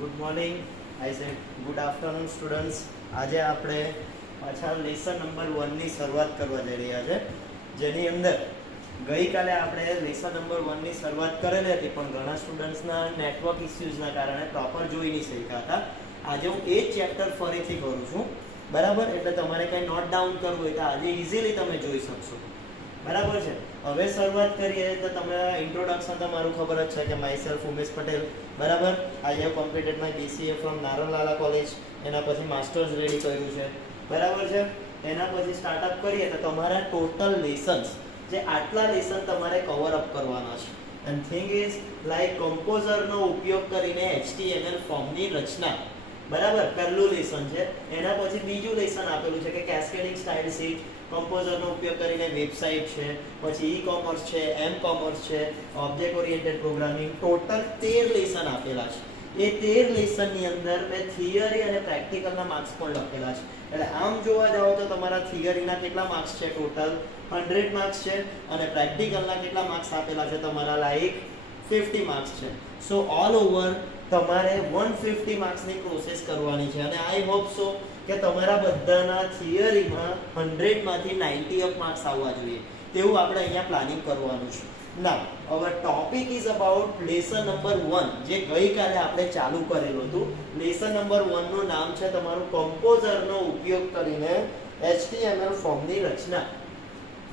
Good morning I said good afternoon students. આજે આપણે પાછા લેસન નંબર 1 ની શરૂઆત કરવા જઈ રહ્યા છે, જેની અંદર ગઈકાલે આપણે લેસન નંબર 1 ની શરૂઆત કરેલી હતી, પણ ઘણા સ્ટુડન્ટ્સના નેટવર્ક ઇસ્યુઝના કારણે પ્રોપર જોઈ નહીં શક્યા હતા. આજે હું એ જ ચેપ્ટર ફરીથી કરું છું, બરાબર? એટલે તમારે કંઈ નોટ ડાઉન કરવું હોય તો આજે ઇઝીલી તમે જોઈ શકશો, બરાબર છે. હવે શરૂઆત કરીએ તો તમે ઇન્ટ્રોડક્શન તમારું ખબર જ છે કે માય સેલ્ફ ઉમેશ પટેલ, બરાબર. I have completed my BCA from Naranlala college. એના પછી માસ્ટર્સ રેડી કર્યું છે, બરાબર છે. એના પછી સ્ટાર્ટઅપ કરીએ તો તમારા ટોટલ લેસન્સ, જે આટલા લેસન તમારે કવર અપ કરવાના છે. એન્ડ થિંગ ઇઝ લાઈક કમ્પોઝરનો ઉપયોગ કરીને HTML ફોર્મની રચના, બરાબર, પહેલું લેસન છે. એના પછી બીજું લેસન આપેલું છે કે કેસ્કેડિંગ સ્ટાઇલ શીટ, કમ્પોઝરનો ઉપયોગ કરીને વેબસાઇટ છે, પછી ઈ-કોમર્સ છે, એમ-કોમર્સ છે, object oriented programming. Total 13 lesson આપેલા છે. એ 13 લેસનની અંદર મેં થિયરી અને પ્રેક્ટિકલના માર્ક્સ પણ લખેલા છે. એટલે આમ જોવા જાઓ તો તમારા થિયરીના કેટલા માર્ક્સ છે? ટોટલ 100 માર્ક્સ છે. અને પ્રેક્ટિકલના કેટલા માર્ક્સ આપેલા છે તમારા? લાઈક 50 માર્ક્સ છે. સો ઓલ ઓવર તમારે 150 માર્ક્સની પ્રોસેસ કરવાની છે. અને આઈ હોપ સો કે તમારા બધાના થિયરીમાં 100 માંથી 90 અપ માર્ક્સ આવવા જોઈએ, તેવું આપણે અહીંયા પ્લાનિંગ કરવાનું છે. ના, હવે topic is about lesson number 1, જે ગઈકાલે આપણે ચાલુ કરેલું હતું. લેસન નંબર 1 નું નામ છે તમારું કમ્પોઝરનો ઉપયોગ કરીને HTML ફોર્મની રચના,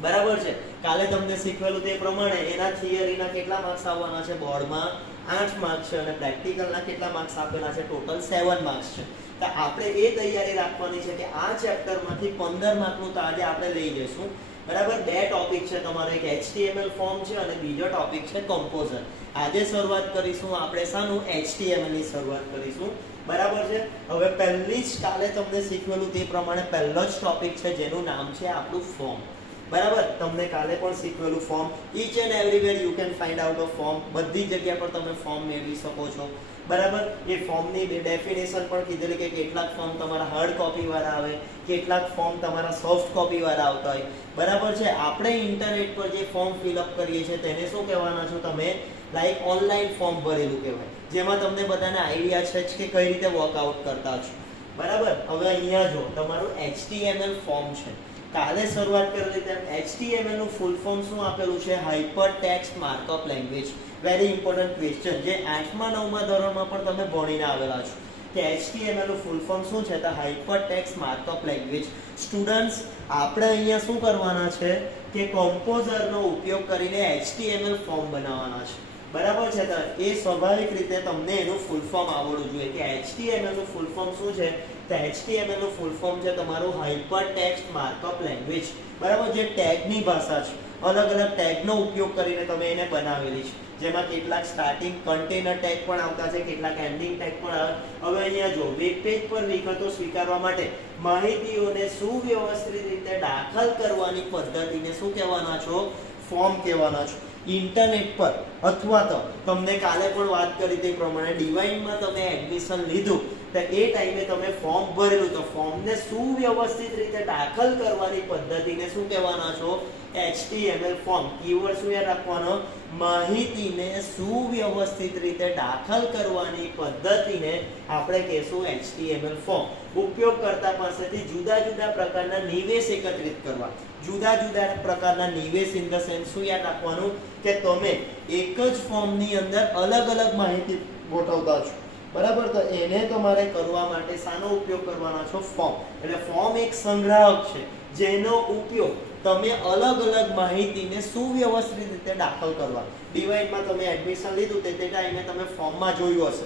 બરાબર છે. કાલે તમને શીખવેલું તે પ્રમાણે એના થિયરીના કેટલા માર્ક્સ આવવાના છે? બોર્ડમાં 8 માર્ક્સ છે. અને પ્રેક્ટિકલના કેટલા માર્ક્સ આપેલા છે? ટોટલ 7 માર્ક્સ છે. તો આપણે એ તૈયારી રાખવાની છે કે આ ચેપ્ટરમાંથી 15 માર્કનું તો આજે આપણે લઈ જઈશું, બરાબર. બે ટોપિક છે તમારો, એક HTML ફોર્મ છે અને બીજો ટોપિક છે કમ્પોઝર. આજે શરૂઆત કરીશું આપણે શાનું? HTML ની શરૂઆત કરીશું, બરાબર છે. હવે પહેલી જ કાલે તમને શીખવેલું તે પ્રમાણે પહેલો જ ટોપિક છે જેનું નામ છે આપણું ફોર્મ, બરાબર. તમને કાલે પણ શીખવેલું form. Each and everywhere you can find out a form. બધી જગ્યા પર તમે ફોર્મ મેળવી શકો છો, બરાબર. એ ફોર્મની ડેફિનેશન પણ કીધેલી કે કેટલાક ફોર્મ તમારા હાર્ડ કોપી વાળા આવે, કેટલાક ફોર્મ તમારા સોફ્ટ કોપી વાળા આવતા હોય, બરાબર છે. આપણે ઇન્ટરનેટ પર જે ફોર્મ ફિલઅપ કરીએ છીએ તેને શું કહેવાના છો તમે? લાઈક ઓનલાઈન ફોર્મ ભરેલું કહેવાય, જેમાં તમને બધાને આઈડિયા છે કે કઈ રીતે વર્કઆઉટ કરતા છો, બરાબર. હવે અહીંયા જો તમારું HTML ફોર્મ છે. કાલે શરૂઆત કરેલી તેમ HTML નું ફૂલ ફોર્મ શું આપેલું છે? Hyper text markup language. Very important question, જે 8મા 9મા ધોરણમાં પણ તમે ભણીને આવેલા છો કે HTML નું ફૂલ ફોર્મ શું છે? તો hyper text markup language. Students, આપણે અહીંયા શું કરવાના છે કે કમ્પોઝરનો ઉપયોગ કરીને HTML ફોર્મ બનાવવાના છે, બરાબર છે. તો એ સ્વાભાવિક રીતે તમને એનું ફૂલ ફોર્મ આવડવું જોઈએ કે HTML નું ફૂલ ફોર્મ શું છે. તો HTML નું ફૂલ ફોર્મ છે તમારું હાઇપર ટેક્સ્ટ માર્કઅપ લેંગ્વેજ, બરાબર. જે ટેગની ભાષા છે, અલગ અલગ ટેગનો ઉપયોગ કરીને તમે એને બનાવેલી છે, જેમાં કેટલાક સ્ટાર્ટિંગ કન્ટેનર ટેગ પણ આવતા છે, કેટલાક એન્ડિંગ ટેગ પણ આવે. હવે અહીંયા જો વેબ પેજ પર વિગતો સ્વીકારવા માટે માહિતીઓને સુવ્યવસ્થિત રીતે દાખલ કરવાની પદ્ધતિને શું કહેવાના છો? ફોર્મ કહેવાના છો. ઇન્ટરનેટ પર અથવા તો તમને કાલે પણ વાત કરી તે પ્રમાણે ડિવાઇનમાં તમે એડમિશન લીધું તો એ ટાઈમે તમે ફોર્મ ભરેલું, તો ફોર્મને સુવ્યવસ્થિત રીતે દાખલ કરવાની પદ્ધતિને શું કહેવાના છો? HTML form. કીવર્ડ શું યાદ રાખવાનો? માહિતીને સુવ્યવસ્થિત રીતે દાખલ કરવાની પદ્ધતિને આપણે કહેશું HTML ફોર્મ. ઉપયોગકર્તા પાસેથી જુદા જુદા પ્રકારના નિવેશ એકત્રિત કરવા. જુદા જુદા પ્રકારના નિવેશ ઇન ધ સેન્સ શું યાદ રાખવાનું? કે તમે એક જ ફોર્મની અંદર અલગ અલગ માહિતી ગોઠવતા છો, બરાબર. તો એને તમારે કરવા માટે શાનો ઉપયોગ કરવાના છો? ફોર્મ. એટલે ફોર્મ એક સંગ્રાહક છે જેનો ઉપયોગ તમે અલગ અલગ માહિતીને સુવ્યવસ્થિત રીતે દાખલ કરવા. ડિવાઇનમાં તમે એડમિશન લીધું તે ટાઈમે તમે ફોર્મમાં જોયું હશે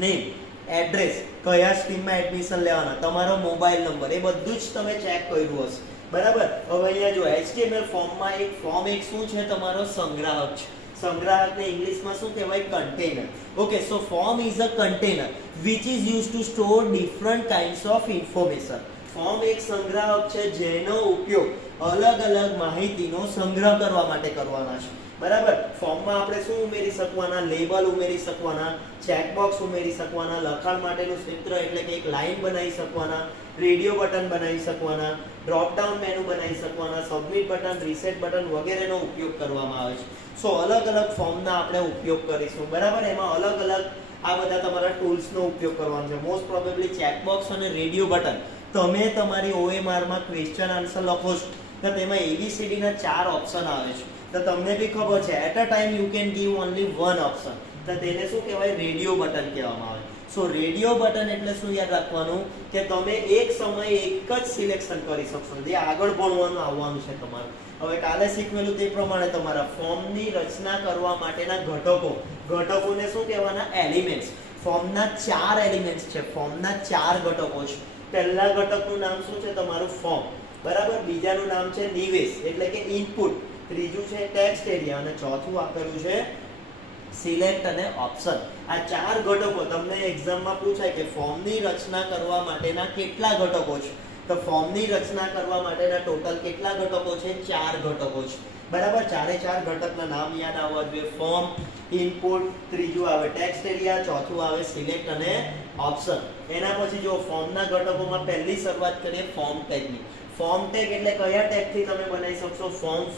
નેમ, એડ્રેસ, કયા સ્ટ્રીમમાં એડમિશન લેવાના, તમારો મોબાઈલ નંબર, એ બધું જ તમે ચેક કર્યું હશે, બરાબર. હવે અહીંયા જો HTML ફોર્મમાં એક ફોર્મ એક શું છે? તમારો સંગ્રાહક છે. સંગ્રાહકને ઇંગ્લિશમાં શું કહેવાય? Container. Okay, so form is a container which is used to store different kinds of information. Form એક સંગ્રાહક છે જેનો ઉપયોગ અલગ અલગ માહિતીનો સંગ્રહ કરવા માટે કરવાના છે, બરાબર. ફોર્મમાં આપણે શું ઉમેરી શકવાના? લેબલ ઉમેરી શકવાના, ચેકબોક્સ ઉમેરી શકવાના, લખાણ માટેનું ક્ષેત્ર એટલે કે એક લાઈન બનાવી શકવાના, રેડિયો બટન બનાવી શકવાના, ડ્રોપ ડાઉન મેનુ બનાવી શકવાના, સબમિટ બટન, રીસેટ બટન વગેરેનો ઉપયોગ કરવામાં આવે છે. સો અલગ અલગ ફોર્મના આપણે ઉપયોગ કરીશું, બરાબર. એમાં અલગ અલગ આ બધા તમારા ટૂલ્સનો ઉપયોગ કરવાનો છે. મોસ્ટ પ્રોબેબલી ચેકબોક્સ અને રેડિયો બટન તમે તમારી OMR માં ક્વેશ્ચન આન્સર લખો છો તો તેમાં ABCD ના 4 ઓપ્શન આવે છે. તો તમને બી ખબર છે at a time you can give only one option. તો તેને શું કહેવાય? રેડિયો બટન કહેવામાં આવે. સો રેડિયો બટન એટલે શું યાદ રાખવાનું કે તમે એક સમયે એક જ સિલેક્શન કરી શકશો. જે આગળ ભણવાનું આવવાનું છે તમારું. હવે કાલે શીખવેલું તે પ્રમાણે તમારા ફોર્મની રચના કરવા માટેના ઘટકોને શું કહેવાના? એલિમેન્ટ્સ. ફોર્મના 4 એલિમેન્ટ્સ છે. ફોર્મના 4 ઘટકો છે. પહેલા ઘટકનું નામ શું છે? તમારું ફોર્મ. બરાબર. બીજાનું નામ છે નિવેશ એટલે કે ઇનપુટ. ત્રીજું છે ટેક્સ્ટ એરિયા અને ચોથું આપેલું છે સિલેક્ટ અને ઓપ્શન. આ 4 ઘટકો તમને એક્ઝામમાં પૂછાય કે ફોર્મની રચના કરવા માટેના કેટલા ઘટકો છે? તો ફોર્મની રચના કરવા માટેના ટોટલ કેટલા ઘટકો છે? 4 ઘટકો છે. બરાબર. 4 ઘટકના નામ યાદ આવવા જોઈએ. ફોર્મ, ઇનપુટ, ત્રીજું આવે ટેક્સ્ટ એરિયા, ચોથું આવે સિલેક્ટ અને ઓપ્શન. એના પછી જો ફોર્મના ઘટકોમાં પહેલી શરૂઆત કરીએ ફોર્મ ટેગની. ફોર્મ ટેગ એટલે કયા ટેગથી તમે બનાવી શકશો?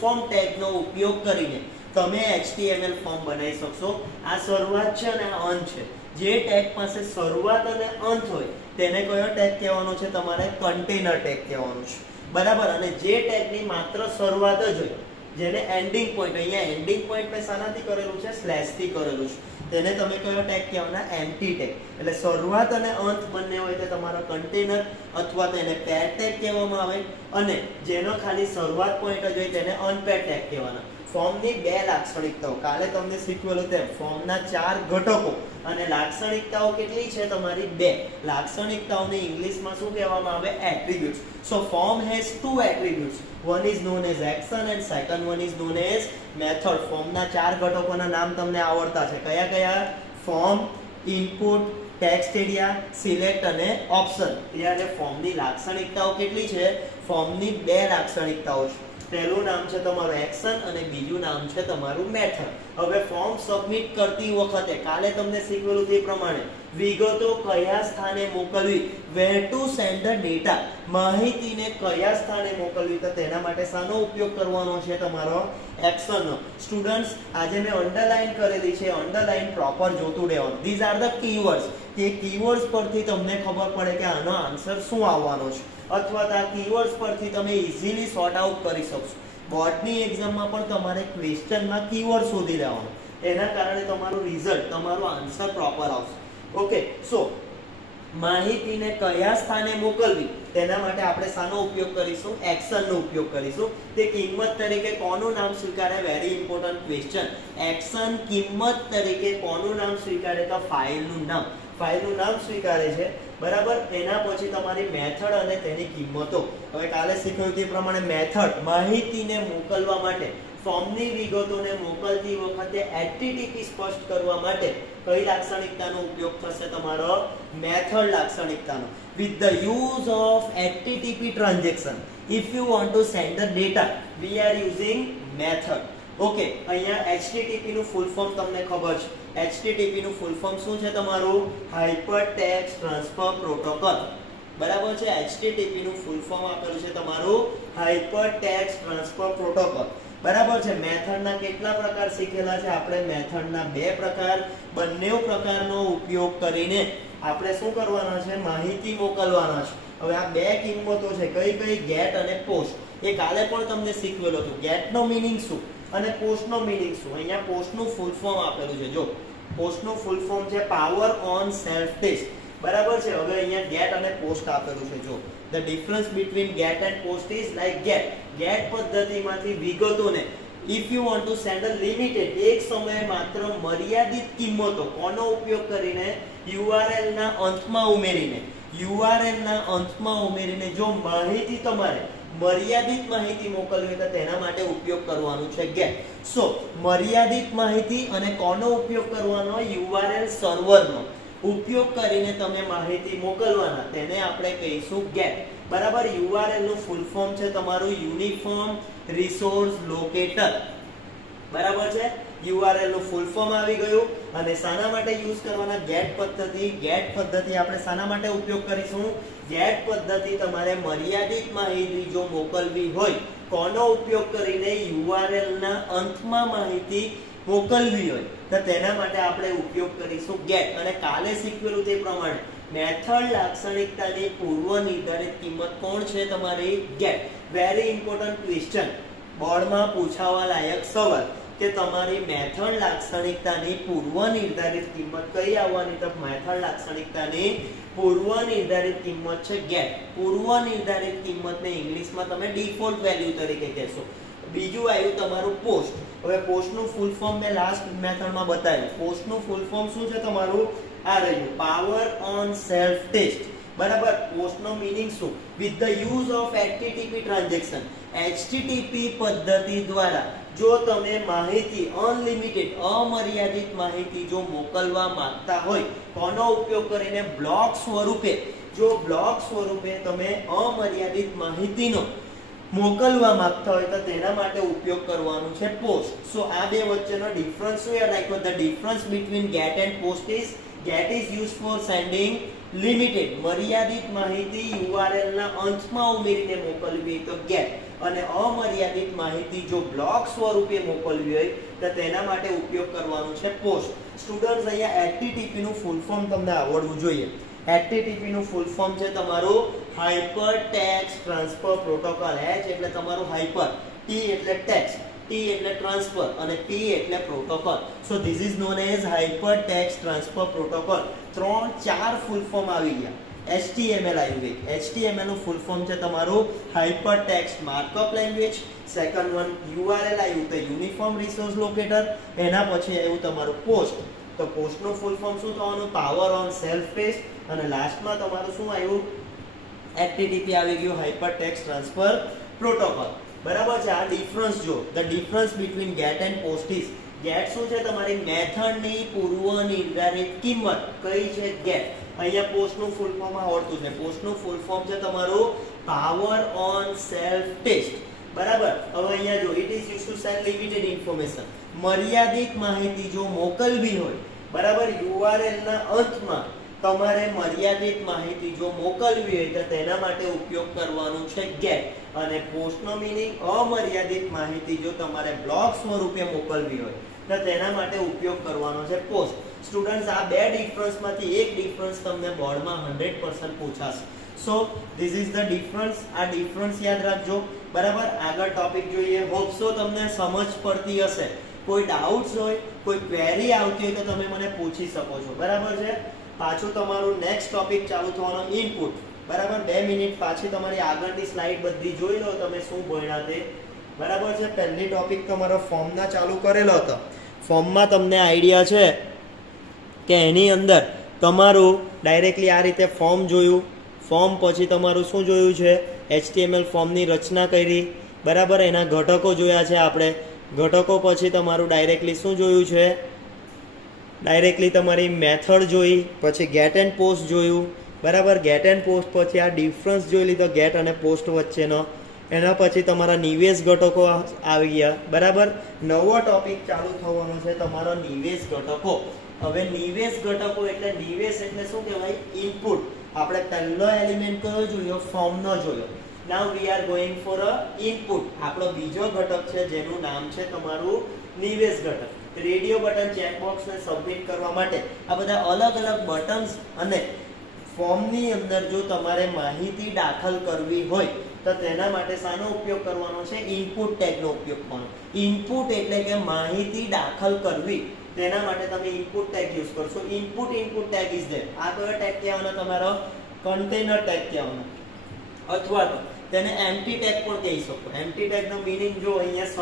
ફોર્મ ટેગનો ઉપયોગ કરીને તમે HTML ફોર્મ બનાવી શકશો. આ શરૂઆત છે અને આ અંત છે. જે ટેગ પાસે શરૂઆત અને અંત હોય તેને કયો ટેગ કહેવાનો છે? તમારે કન્ટેનર ટેગ કહેવાનો છે. બરાબર. અને જે ટેગની માત્ર શરૂઆત જ હોય જેને એન્ડિંગ પોઈન્ટ, અહીંયા એન્ડિંગ પોઈન્ટ મેં શાનાથી કરેલું છે? સ્લેશ થી કરેલું છે. તેને તમે કયો ટેગ કહેવાના? Empty tag. એટલે શરૂઆત અને અંત બંને હોય તે તમારો કન્ટેનર અથવા તેને પેર ટેગ કહેવામાં આવે. અને જેનો ખાલી શરૂઆત પોઈન્ટ જ હોય તેને અનપેર ટેગ કહેવાના. ફોર્મની 2 લાક્ષણિકતાઓ કાલે તમને શીખવેલું તેમ ફોર્મના 4 ઘટકો અને લાક્ષણિકતાઓ કેટલી છે? તમારી 2. લાક્ષણિકતાઓને ઇંગ્લિશમાં શું કહેવામાં આવે? Attributes. So form has 2 attributes. One is known as action and second one is known as method. ફોર્મના 4 ઘટકોના નામ તમને આવડતા છે. કયા કયા? Form, input, text area, select અને ઓપ્શન. ત્યારે ફોર્મની લાક્ષણિકતાઓ કેટલી છે? ફોર્મની 2 લાક્ષણિકતાઓ છે. પહેલું નામ છે તમારું એક્શન અને બીજું નામ છે તમારું મેથડ. હવે ફોર્મ સબમિટ કરતી વખતે કાલે તમને શીખવેલું તે પ્રમાણે વિગતો કયા સ્થાને મોકલવી? વેર ટુ સેન્ડ ધ ડેટા. માહિતીને કયા સ્થાને મોકલવી? તો તેના માટે શાનો ઉપયોગ કરવાનો છે? તમારો એક્શનનો. સ્ટુડન્ટ્સ આજે મેં અંડરલાઈન કરેલી છે. અંડરલાઈન પ્રોપર જોતું રહેવાનું. This are the keywords. કે કીવર્ડ્સ પરથી તમને ખબર પડે કે આનો આન્સર શું આવવાનો છે અથવા તો આ કીવર્ડ્સ પરથી તમે ઇઝીલી સોર્ટ આઉટ કરી શકશો. બોર્ડની એક્ઝામમાં પણ તમારે ક્વેશ્ચનમાં કીવર્ડ શોધી લેવાનું. એના કારણે તમારું રિઝલ્ટ, તમારો આન્સર પ્રોપર આવશે. ઓકે. સો માહિતીને કયા સ્થાને મોકલવી તેના માટે આપણે શાનો ઉપયોગ કરીશું? એક્શનનો ઉપયોગ કરીશું. તે કિંમત તરીકે કોનું નામ સ્વીકારે? Very important question. એક્શન કિંમત તરીકે કોનું નામ સ્વીકારે? તો ફાઇલનું નામ. ફાઇલનું નામ સ્વીકારે છે. બરાબર. એના પછી તમારી મેથડ અને તેની કિંમતો. હવે કાલે શીખ્યું તે પ્રમાણે મેથડ માહિતીને મોકલવા માટે ફોર્મની વિગતોને મોકલતી વખતે HTTP સ્પષ્ટ કરવા માટે કઈ લાક્ષણિકતાનો ઉપયોગ થશે? તમારો method લાક્ષણિકતાનો. with the use of HTTP transaction if you want to send the data we are using method. Okay. અહીંયા HTTP નું ફૂલ ફોર્મ તમને ખબર છે. HTTP નું ફૂલ ફોર્મ શું છે તમારું? Hyper text transfer protocol. બરાબર છે. HTTP નું ફૂલ ફોર્મ આપેલું છે તમારું હાઇપર ટેક્સ્ટ ટ્રાન્સફર પ્રોટોકોલ. બરાબર છે. મેથડના કેટલા પ્રકાર શીખેલા છે આપણે? મેથડના 2 પ્રકાર. બંને પ્રકારનો ઉપયોગ કરીને આપણે શું કરવાના છે? માહિતી મોકલવાના છે. હવે આ 2 કિંમતો છે. કઈ? ગેટ અને પોસ્ટ. એ કાલે પણ તમને શીખવેલું હતું. ગેટનો મીનિંગ શું અને પોસ્ટનો મીનિંગ શું? અહીંયા પોસ્ટનું ફૂલ ફોર્મ આપેલું છે. જો પોસ્ટનું ફૂલ ફોર્મ છે પાવર ઓન સેલ્ફ ટેસ્ટ. બરાબર છે. હવે અહીંયા ગેટ અને પોસ્ટ આપેલું છે. જો the difference between get and post is like get પદ્ધતિમાંથી વિગતોને if you want to send a limited એક સમયે માત્ર મર્યાદિત કિંમતો કોનો ઉપયોગ કરીને? URL ના અંતમાં ઉમેરીને જો માહિતી તમારે મર્યાદિત માહિતી મોકલવી તો તેના માટે ઉપયોગ કરવાનું છે ગેટ. સો મર્યાદિત માહિતી અને કોનો ઉપયોગ કરવાનો? URL સર્વરનો ઉપયોગ કરીને તમે માહિતી મોકલવાના તેને આપણે કહીશું ગેટ. બરાબર. URL નું ફૂલ ફોર્મ છે તમારું યુનિફોર્મ રિસોર્સ લોકેટર. બરાબર છે. URL નું ફૂલ ફોર્મ આવી ગયું. અને શાના માટે યુઝ કરવાના? ગેટ પદ્ધતિ. ગેટ પદ્ધતિ આપણે શાના માટે ઉપયોગ કરીશું? ગેટ પદ્ધતિ તમારે મર્યાદિત માહિતી જો મોકલવી હોય કોનો ઉપયોગ કરીને? URL ના અંતમાં માહિતી મોકલવી હોય તો તેના માટે આપણે ઉપયોગ કરીશું ગેટ. અને કાલે શીખવેલું તે પ્રમાણે મેથડ લાક્ષણિકતાની પૂર્વ નિર્ધારિત કિંમત કોણ છે? તમારી ગેટ. વેરી ઇમ્પોર્ટન્ટ ક્વેશ્ચન, બોર્ડમાં પૂછાવા લાયક સવાલ કે તમારી મેથડ લાક્ષણિકતાની પૂર્વ નિર્ધારિત કિંમત કઈ આવવાની? તો મેથડ લાક્ષણિકતાની પૂર્વ નિર્ધારિત કિંમત છે ગેટ. પૂર્વ નિર્ધારિત કિંમતને ઇંગ્લિશમાં તમે ડિફોલ્ટ વેલ્યુ તરીકે કહેશો. બીજું આવ્યું તમારું પોસ્ટ. હવે પોસ્ટનું ફૂલ ફોર્મ મેં લાસ્ટ મેથડમાં બતાવ્યું. પોસ્ટનું ફૂલ ફોર્મ શું છે તમારું? આ રહ્યું, પાવર ઓન સેલ્ફ ટેસ્ટ. બરાબર. પોસ્ટનો મીનિંગ શું? With the use of HTTP transaction. HTTP પદ્ધતિ દ્વારા જો તમે માહિતી અનલિમિટેડ અમર્યાદિત માહિતી જો મોકલવા માંગતા હોય, કોનો ઉપયોગ કરીને? બ્લોક સ્વરૂપે. જો બ્લોક સ્વરૂપે તમે અમર્યાદિત માહિતીનો મોકલવા માંગતા હોય તો તેના માટે ઉપયોગ કરવાનું છે પોસ્ટ. સો આ બે વચ્ચેનો ડિફરન્સ શું યાદ રાખો? The difference between get and post is get is use for sending limited, મર્યાદિત માહિતી URL ના અંતમાં ઉમેરીને મોકલવી તો ગેટ, અને અમર્યાદિત માહિતી જો બ્લોક સ્વરૂપે મોકલવી હોય તો તેના માટે ઉપયોગ કરવાનો છે પોસ્ટ. સ્ટુડન્ટ્સ, અહીંયા HTTP નું ફૂલ ફોર્મ તમને આવડવું જોઈએ. HTTP નું ફૂલ ફોર્મ છે તમારું hyper text transfer protocol. H એટલે તમારું હાઇપર, T એટલે ટેક્સ્ટ, T એટલે ટ્રાન્સફર અને P એટલે protocol. So this is known as hyper text transfer protocol. 3-4 full form આવી ગયા. HTML આવ્યું એક. HTML નું ફૂલ ફોર્મ છે તમારું hyper text markup language. Second one URL આવ્યું તો યુનિફોર્મ રિસોર્સ લોકેટર. એના પછી આવ્યું તમારું પોસ્ટ. તો પોસ્ટનું ફૂલ ફોર્મ શું થવાનું? Power on self test. અને લાસ્ટમાં તમારું શું આવ્યું? HTTP આવી ગયું, હાઇપર ટેક્સ્ટ ટ્રાન્સફર પ્રોટોકોલ. બરાબર છે. આ ડિફરન્સ જો, the difference between get and post is, get શું છે? તમારી મેથડની પૂર્વ નિર્ધારિત કિંમત કઈ છે? ગેટ. અહીંયા પોસ્ટનું ફૂલ ફોર્મ આવડતું છે. પોસ્ટનું ફૂલ ફોર્મ છે તમારું પાવર ઓન સેલ્ફ ટેસ્ટ. બરાબર. હવે અહીંયા જો, it is use to send limited information. મર્યાદિત માહિતી જો મોકલવી હોય, બરાબર, URL ના અંતમાં તમારે મર્યાદિત માહિતી જો મોકલવી હોય તો તેના માટે ઉપયોગ કરવાનો છે ગેટ. અને પોસ્ટનો મીનિંગ અમર્યાદિત માહિતી જો તમારે બ્લોક સ્વરૂપે મોકલવી હોય તો તેના માટે ઉપયોગ કરવાનો છે પોસ્ટ. સ્ટુડન્ટ્સ, આ બે ડિફરન્સમાંથી એક ડિફરન્સ તમને બોર્ડમાં 100% પૂછાશે. So this is the difference. આ ડિફરન્સ યાદ રાખજો. બરાબર. આગળ ટોપિક જોઈએ. હોપ સો તમને સમજ પડતી હશે. કોઈ ડાઉટ્સ હોય, કોઈ ક્વેરી આવતી હોય તો તમે મને પૂછી શકો છો. બરાબર છે. પાછું તમારું નેક્સ્ટ ટોપિક ચાલુ થવાનો ઇનપુટ. બરાબર. 2 મિનિટ પાછી તમારી આગળની સ્લાઇડ બધી જોઈ લો તમે શું ભણ્યા તે. બરાબર છે. પહેલી ટોપિક તમારો ફોર્મના ચાલુ કરેલો હતો. ફોર્મમાં તમને આઈડિયા છે કે એની અંદર તમારું ડાયરેક્ટલી આ રીતે ફોર્મ જોયું. ફોર્મ પછી તમારું શું જોયું છે? HTML ફોર્મની રચના કરી. બરાબર. એના ઘટકો જોયા છે આપણે. ઘટકો પછી તમારું ડાયરેક્ટલી શું જોયું છે? ડાયરેક્ટલી તમારી મેથડ જોઈ. પછી ગેટ એન્ડ પોસ્ટ જોયું. બરાબર. ગેટ એન્ડ પોસ્ટ પછી આ ડિફરન્સ જોઈ લીધો ગેટ અને પોસ્ટ વચ્ચેનો. એના પછી તમારા નિવેશ ઘટકો આવી ગયા. બરાબર. નવો ટોપિક ચાલુ થવાનો છે તમારો નિવેશ ઘટકો. હવે નિવેશ ઘટકો એટલે નિવેશ એટલે શું કહેવાય? ઇનપુટ. આપણે પહેલો એલિમેન્ટ કયો જોયો? ફોર્મનો જોયો. Now we are going for a input. આપણો બીજો ઘટક છે જેનું નામ છે તમારું નિવેશ ઘટક. રેડિયો બટન ચેકબોક્સને સબમિટ કરવા માટે આ બધા અલગ અલગ બટન્સ અને ફોર્મની અંદર જો તમારે માહિતી દાખલ કરવી હોય તો તેના માટે શાનો ઉપયોગ કરવાનો છે? ઇનપુટ ટેગનો ઉપયોગ કરવાનો. ઇનપુટ એટલે કે માહિતી દાખલ કરવી. તેના માટે તમે ઇનપુટ ટેગ યુઝ કરશો. Input tag is there. આ કયો ટેગ કહેવાનો? તમારો કન્ટેનર ટેગ કહેવાનો. અથવા તો તેને એમ્પ્ટી ટેગ પણ કહી શકો. એમ્પ્ટી ટેગનો મીનિંગ જો અહીંયા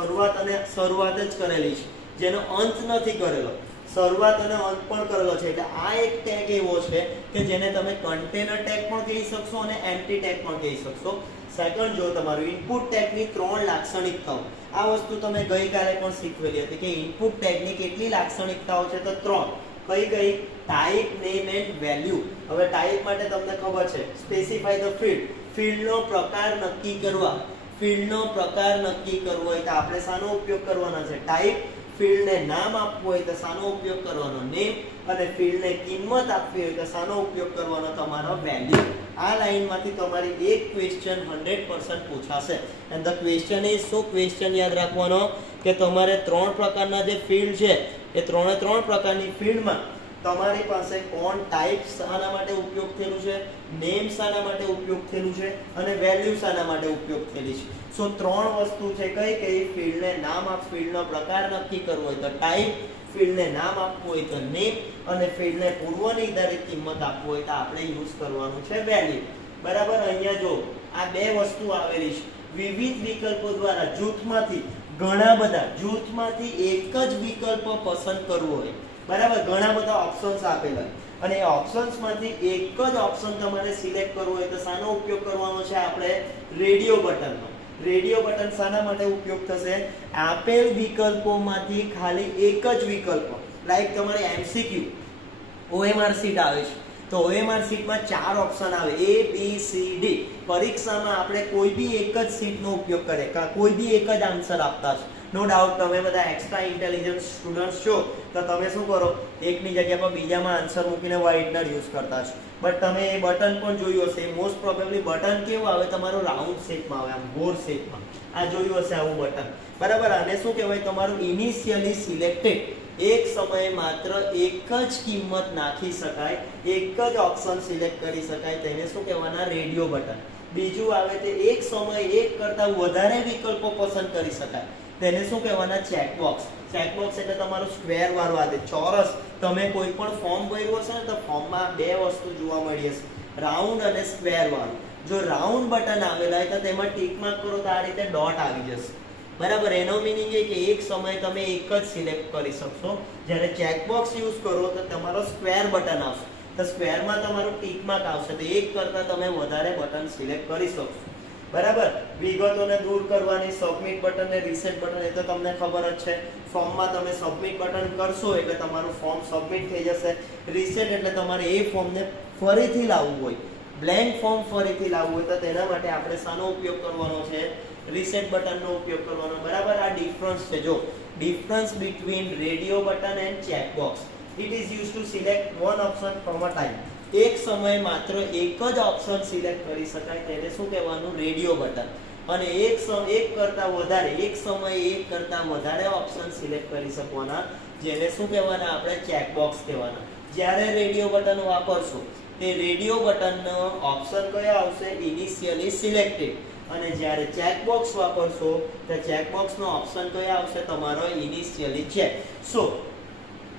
શરૂઆત જ કરેલી છે, જેનો અંત નથી કરેલો. શરૂઆત અને અંત પણ કરેલો છે. એટલે આ એક ટેગ એવો છે કે જેને તમે કન્ટેનર ટેગ પણ કહી શકશો અને એમ્પ્ટી ટેગ પણ કહી શકશો. સેકન્ડ જો તમારું ઇનપુટ ટેગની 3 લાક્ષણિકતાઓ. આ વસ્તુ તમે ગઈકાલે પણ શીખવેલી હતી કે ઇનપુટ ટેગની કેટલી લાક્ષણિકતાઓ છે? તો 3. કઈ? Type, name and value. હવે ટાઈપ માટે તમને ખબર છે, સ્પેસિફાય ધ ફીલ્ડ. ફીલ્ડનો પ્રકાર નક્કી કરવા. ફીલ્ડનો પ્રકાર નક્કી કરવો હોય તો આપણે શાનો ઉપયોગ કરવાના છે? ટાઈપ ફિલ્ડને નામ આપવું હોય તો શાનો ઉપયોગ કરવાનો? નેમ. અને ફિલ્ડને કિંમત આપવી હોય તો શાનો ઉપયોગ કરવાનો? તમારો વેલ્યુ. આ લાઈનમાંથી તમારી એક ક્વેશ્ચન 100% પૂછાશે. એન્ડ ધ ક્વેશ્ચન ઇઝ, શું ક્વેશ્ચન યાદ રાખવાનો? કે તમારે 3 પ્રકારના જે ફિલ્ડ છે એ 3 પ્રકારની ફિલ્ડમાં તમારી પાસે કોણ ટાઈપ શાના માટે ઉપયોગ થયેલું છે, નેમ શાના માટે ઉપયોગ થયેલું છે અને વેલ્યુ શાના માટે ઉપયોગ થયેલી છે. સો 3 વસ્તુ છે. કઈ કઈ? ફિલ્ડને નામ આપ, ફિલ્ડનો પ્રકાર નક્કી કરવો હોય તો ટાઈપ, ફિલ્ડને નામ આપવું હોય તો નેમ અને ફિલ્ડને પૂર્વ નિર્ધારિત કિંમત આપવું હોય તો આપણે યુઝ કરવાનું છે વેલ્યુ. બરાબર. અહીંયા જો આ 2 વસ્તુ આવેલી છે. વિવિધ વિકલ્પો દ્વારા જૂથમાંથી ઘણા બધા, જૂથમાંથી એક જ વિકલ્પ પસંદ કરવો હોય. બરાબર. ઘણા બધા ઓપ્શન્સ આપેલા અને એ ઓપ્શન્સમાંથી એક જ ઓપ્શન તમારે સિલેક્ટ કરવો હોય તો શાનો ઉપયોગ કરવાનો છે? આપણે રેડિયો બટનનો. રેડિયો બટન શાના માટે ઉપયોગ થશે? આપેલ વિકલ્પોમાંથી ખાલી એક જ વિકલ્પ, લાઈક તમારે MCQ OMR સીટ આવે છે તો OMR સીટમાં 4 ઓપ્શન આવે, A B C D. પરીક્ષામાં આપણે કોઈ બી એક જ સીટનો ઉપયોગ કરે, કોઈ બી એક જ આન્સર આપતા છે. નો ડાઉટ તમે બધા એક્સ્ટ્રા ઇન્ટેલિજન્સ સ્ટુડન્ટ્સ છો તો તમે શું કરો? એકની જગ્યા પર બીજામાં આન્સર મૂકીને વ્હાઇટનર યુઝ કરતા છો. બટ તમે એ બટન પણ જોયું હશે. મોસ્ટ પ્રોબેબલી બટન કેવું આવે? તમારું રાઉન્ડ શેપમાં આવે, આમ ગોળ શેપમાં. આ જોયું હશે આવું બટન. બરાબર. આને શું કહેવાય? તમારું ઇનિશિયલી સિલેક્ટેડ. એક સમયે માત્ર એક જ કિંમત નાખી શકાય, એક જ ઓપ્શન સિલેક્ટ કરી શકાય, તેને શું કહેવાના? Radio button. બીજું આવે તે એક સમયે એક કરતાં વધારે વિકલ્પો પસંદ કરી શકાય, તેને શું કહેવાના? ચેકબોક્સ. ચેકબોક્સ એટલે તમારું સ્ક્વેર વાળું આવે, ચોરસ. તમે કોઈ પણ ફોર્મ ભર્યું હશે ને તો ફોર્મમાં 2 વસ્તુ જોવા મળી હશે, રાઉન્ડ અને સ્ક્વેર વાળું. જો રાઉન્ડ બટન આવેલા હોય તો તેમાં ટીક માર્ક કરો તો આ રીતે ડોટ આવી જશે. બરાબર. એનો મીનિંગ એ કે એક સમયે તમે એક જ સિલેક્ટ કરી શકશો. જ્યારે ચેકબોક્સ યુઝ કરો તો તમારો સ્ક્વેર બટન આવશે, તો સ્ક્વેરમાં તમારું ટીક માર્ક આવશે, તો એક કરતાં તમે વધારે બટન સિલેક્ટ કરી શકશો. બરાબર. વિગતોને દૂર કરવાની, સબમિટ બટન ને રીસેટ બટન એ તો તમને ખબર જ છે. ફોર્મમાં તમે સબમિટ બટન કરશો એટલે તમારું ફોર્મ સબમિટ થઈ જશે. રીસેટ એટલે તમારે એ ફોર્મને ફરીથી લાવવું હોય, બ્લેન્ક ફોર્મ ફરીથી લાવવું હોય તો તેના માટે આપણે શાનો ઉપયોગ કરવાનો છે? રીસેટ બટનનો ઉપયોગ કરવાનો. બરાબર. આ ડિફરન્સ છે. જો difference between radio button and checkbox. It is use to select one option from a time. એક સમયે માત્ર એક જ ઓપ્શન સિલેક્ટ કરી શકાય, તેને શું કહેવાનું? Radio button. અને એક કરતાં વધારે, એક સમયે એક કરતાં વધારે ઓપ્શન સિલેક્ટ કરી શકવાના, જેને શું કહેવાના? આપણે ચેકબોક્સ કહેવાના. જ્યારે રેડિયો બટન વાપરશો તે રેડિયો બટનનો ઓપ્શન કયો આવશે? Initially selected. અને જ્યારે ચેકબોક્સ વાપરશો તો ચેકબોક્સનો ઓપ્શન કયો આવશે? તમારો ઇનિશિયલી ચેક. સો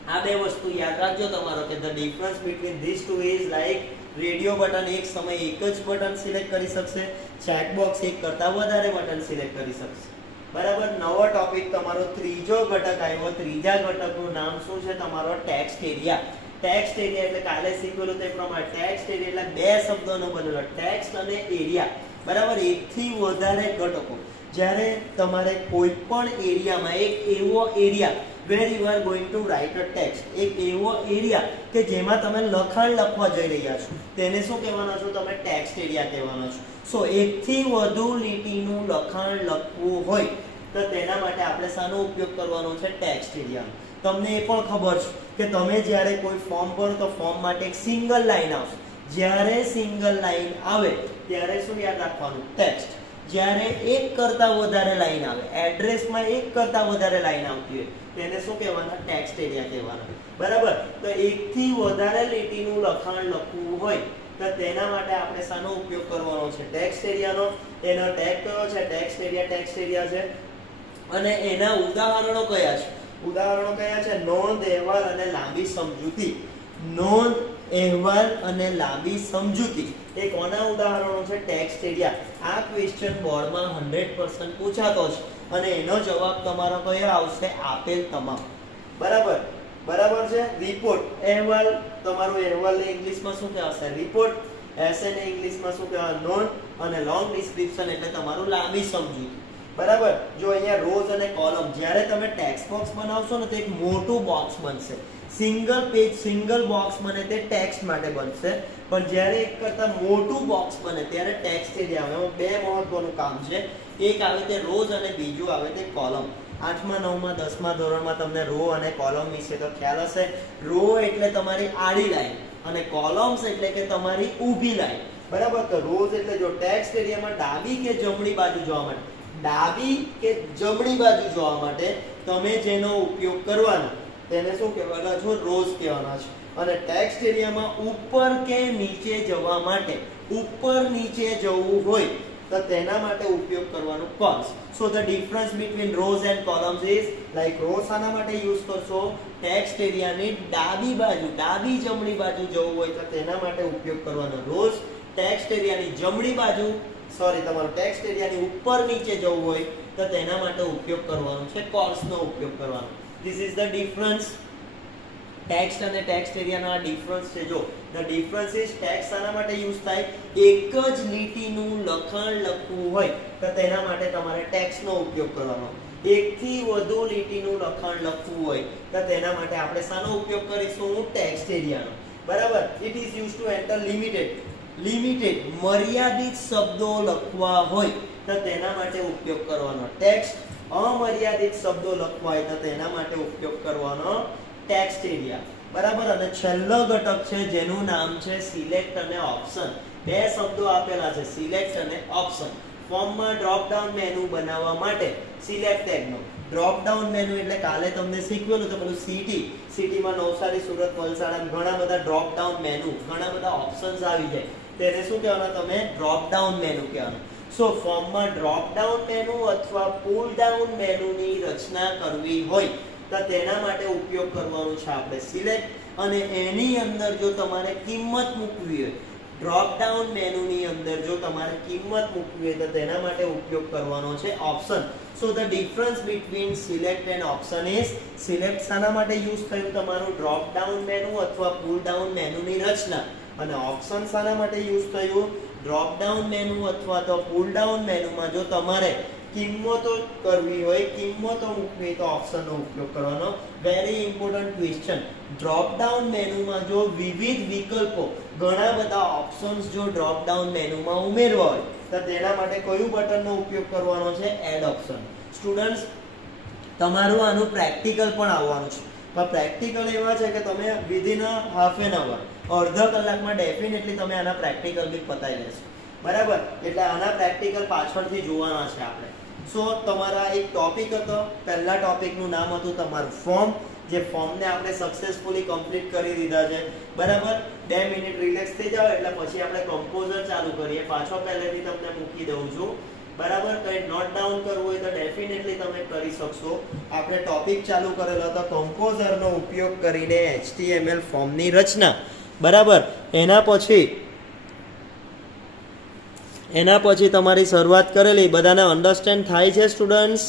આ 2 વસ્તુ યાદ રાખજો તમારો કે the difference between this two is like radio button એક સમયે એક જ બટન સિલેક્ટ કરી શકશે, ચેકબોક્સ એક કરતાં વધારે બટન સિલેક્ટ કરી શકશે. બરાબર. નવો ટોપિક તમારો ત્રીજો ઘટક આવ્યો. ત્રીજા ઘટકનું નામ શું છે? તમારો ટેક્સ્ટ એરિયા. ટેક્સ્ટ એરિયા એટલે કાલે શીખવેલું તે પ્રમાણે ટેક્સ્ટ એરિયા એટલે 2 શબ્દોનો બનેલો, ટેક્સ્ટ અને એરિયા. બરાબર. એકથી વધારે ઘટકો. જ્યારે તમારે કોઈ પણ એરિયામાં એક એવો area where you are going to write a text, એક એવો એરિયા કે જેમાં તમે લખાણ લખવા જઈ રહ્યા છો, તેને શું કહેવાના છો? તમે ટેક્સ્ટ એરિયા કહેવાના છો. સો એકથી વધુ લીટીનું લખાણ લખવું હોય તો તેના માટે આપણે શાનો ઉપયોગ કરવાનો છે? ટેક્સ્ટ એરિયાનો. તમને એ પણ ખબર છે કે તમે જ્યારે કોઈ ફોર્મ ભરો તો ફોર્મ માટે એક સિંગલ લાઈન આવશે. જ્યારે સિંગલ લાઈન આવે ત્યારે શું યાદ રાખવાનું? ટેક્સ્ટ. જ્યારે એક કરતાં વધારે લાઈન આવે, એડ્રેસમાં એક કરતાં વધારે લાઈન આવતી હોય તેને શું કહેવાના? Text area કહેવાના. બરાબર. તો એકથી વધારે લીટીનું લખાણ લખવું હોય તો તેના માટે આપણે શાનો ઉપયોગ કરવાનો છે? ટેક્સ્ટ એરિયાનો. એનો ટેગ કયો છે? ટેક્સ્ટ એરિયા છે. અને એના ઉદાહરણો કયા છે? નોંધ, અહેવાલ અને લાંબી સમજૂતી. નોંધ, અહેવાલ અને લાંબી સમજૂતી એ કોના ઉદાહરણો છે? Text area. આ ક્વેશ્ચન બોર્ડમાં 100% પૂછાતો છે અને એનો જવાબ તમારો કયો આવશે? આપેલ તમામ. બરાબર છે. રિપોર્ટ, અહેવાલ, તમારો અહેવાલને ઇંગ્લિશમાં શું કહેવાશે? રિપોર્ટ. એસે ને ઇંગ્લિશમાં શું કહેવાય? નોટ. અને લોંગ ડિસ્ક્રિપ્શન એટલે તમારું લાંબી સમજૂતી. બરાબર. જો અહીંયા રોઝ અને કોલમ, જ્યારે તમે ટેક્સ્ટ બોક્સ બનાવશો ને તો એક મોટું બોક્સ બનશે, સિંગલ પેજ, સિંગલ બોક્સ બને તે ટેક્સ્ટ માટે બનશે. પણ જ્યારે એક કરતાં મોટું બોક્સ બને ત્યારે ટેક્સ્ટ એરિયા આવે. એમાં 2 મહત્વનું કામ છે. એક આવે તે રોઝ અને બીજું આવે તે કોલમ. 8મા 9મા 10મા ધોરણમાં તમને રો અને કોલમ વિશે તો ખ્યાલ હશે. રો એટલે તમારી આડી લાઈન અને કોલમ્સ એટલે કે તમારી ઊભી લાઈન. બરાબર. તો રોઝ એટલે જો ટેક્સ્ટ એરિયામાં ડાબી કે જમણી બાજુ જોવા માટે, ડાબી કે જમણી બાજુ જોવા માટે તમે જેનો ઉપયોગ કરવાનો તેને શું કહેવાના છો? રોઝ કહેવાના છે. અને ટેક્સ્ટ એરિયામાં ઉપર કે નીચે જવા માટે, ઉપર નીચે જવું હોય તો તેના માટે ઉપયોગ કરવાનો columns. So the difference between rows and columns is like row શાના માટે યુઝ કરશો? ટેક્સ્ટ એરિયાની ડાબી બાજુ, ડાબી જમણી બાજુ જવું હોય તો તેના માટે ઉપયોગ કરવાનો રોઝ. ટેક્સ્ટ એરિયાની જમણી બાજુ તમારું ટેક્સ્ટ એરિયાની ઉપર નીચે જવું હોય તો તેના માટે ઉપયોગ કરવાનો છે કોલ્સનો ઉપયોગ કરવાનો. This is the difference. Text અને ટેક્સ્ટ એરિયાનો આ ડિફરન્સ છે. જો ધ ડિફરન્સ ઇઝ ટેક્સ્ટ શાના માટે યુઝ થાય? એક જ લીટીનું લખાણ લખવું હોય તો તેના માટે તમારે ટેક્સ્ટનો ઉપયોગ કરવાનો. એકથી વધુ લીટીનું લખાણ લખવું હોય તો તેના માટે આપણે શાનો ઉપયોગ કરીશું? ટેક્સ્ટ એરિયાનો. બરાબર. It is use to enter limited મર્યાદિત શબ્દો લખવા હોય તો તેના માટે ઉપયોગ કરવાનો ટેક્સ્ટ. અમર્યાદિત શબ્દો લખવા હોય તો તેના માટે ઉપયોગ કરવાનો ટેક્સ્ટ એરિયા. બરાબર. અને છેલ્લો ઘટક છે જેનું નામ છે સિલેક્ટ અને ઓપ્શન. બે શબ્દો આપેલા છે, સિલેક્ટ અને ઓપ્શન. ફોર્મમાં ડ્રોપ ડાઉન મેનુ બનાવવા માટે સિલેક્ટ ટેગનો ડ્રોપ ડાઉન મેનુ એટલે કાલે તમને શીખવેલું તો પેલું સિટીમાં નવસારી, સુરત, વલસાડ એમ ઘણા બધા ડ્રોપ ડાઉન મેનુ, ઘણા બધા ઓપ્શન્સ આવી જાય. તેને શું કહેવાના? તમે ડ્રોપ ડાઉન મેનુ કહેવાના. સો ફોર્મમાં ડ્રોપ ડાઉન મેનુ અથવા પુલ ડાઉન મેનુની રચના કરવી હોય તો તેના માટે ઉપયોગ કરવાનો છે આપણે સિલેક્ટ. અને એની અંદર જો તમારે કિંમત મૂકવી હોય, ડ્રોપ ડાઉન મેનુની અંદર જો તમારે કિંમત મૂકવી હોય તો તેના માટે ઉપયોગ કરવાનો છે option. So the difference between select and option is select શાના માટે યુઝ થયું? તમારું ડ્રોપ ડાઉન મેનુ અથવા પુલ ડાઉન મેનુની રચના. અને ઓપ્શન શાના માટે યુઝ થયું? ડ્રોપ ડાઉન મેનુ અથવા તો પુલ ડાઉન મેનુમાં જો તમારે કિંમતો કરવી હોય, કિંમતો મૂકવી તો ઓપ્શનનો ઉપયોગ કરવાનો. Very important question. Drop down મેનુમાં જો વિવિધ વિકલ્પો, ઘણા બધા ઓપ્શન્સ જો ડ્રોપ ડાઉન મેનુમાં ઉમેરવા હોય તો તેના માટે કયું બટનનો ઉપયોગ કરવાનો છે? Add option. સ્ટુડન્ટ્સ, તમારું આનું પ્રેક્ટિકલ પણ આવવાનું છે. પણ પ્રેક્ટિકલ એવા છે કે તમે વિધિન હાફ એન અવર, અડધા કલાકમાં ડેફિનેટલી તમે આના પ્રેક્ટિકલ બી પતાવી લેશો. બરાબર. એટલે આના પ્રેક્ટિકલ પાછળથી જોવાના છે આપણે. સો તમારા એક ટોપિક હતો. પહેલા ટોપિકનું નામ હતું તમારું ફોર્મ. જે ફોર્મને આપણે સક્સેસફુલી કમ્પ્લીટ કરી દીધા છે. બરાબર. 2 મિનિટ રિલેક્સ થઈ જાઓ એટલે પછી આપણે કમ્પોઝર ચાલુ કરીએ. પાછો પહેલેથી તમને મૂકી દઉં છું. બરાબર. કંઈ નોટ ડાઉન કરવું હોય તો ડેફિનેટલી તમે કરી શકશો. આપણે ટોપિક ચાલુ કરેલો હતો કમ્પોઝરનો ઉપયોગ કરીને HTML ફોર્મની રચના. બરાબર. એના પછી તમારી શરૂઆત કરેલી. બધાને અન્ડરસ્ટેન્ડ થાય છે સ્ટુડન્ટ્સ?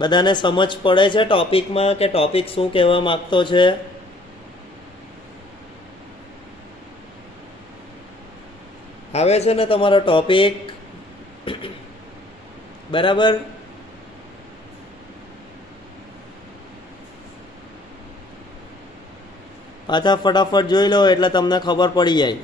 બધાને સમજ પડે છે ટોપિકમાં કે ટોપિક શું કહેવા માંગતો છે? આવે છે ને તમારો ટોપિક? બરાબર. પાછા ફટાફટ જોઈ લો એટલે તમને ખબર પડી જાય.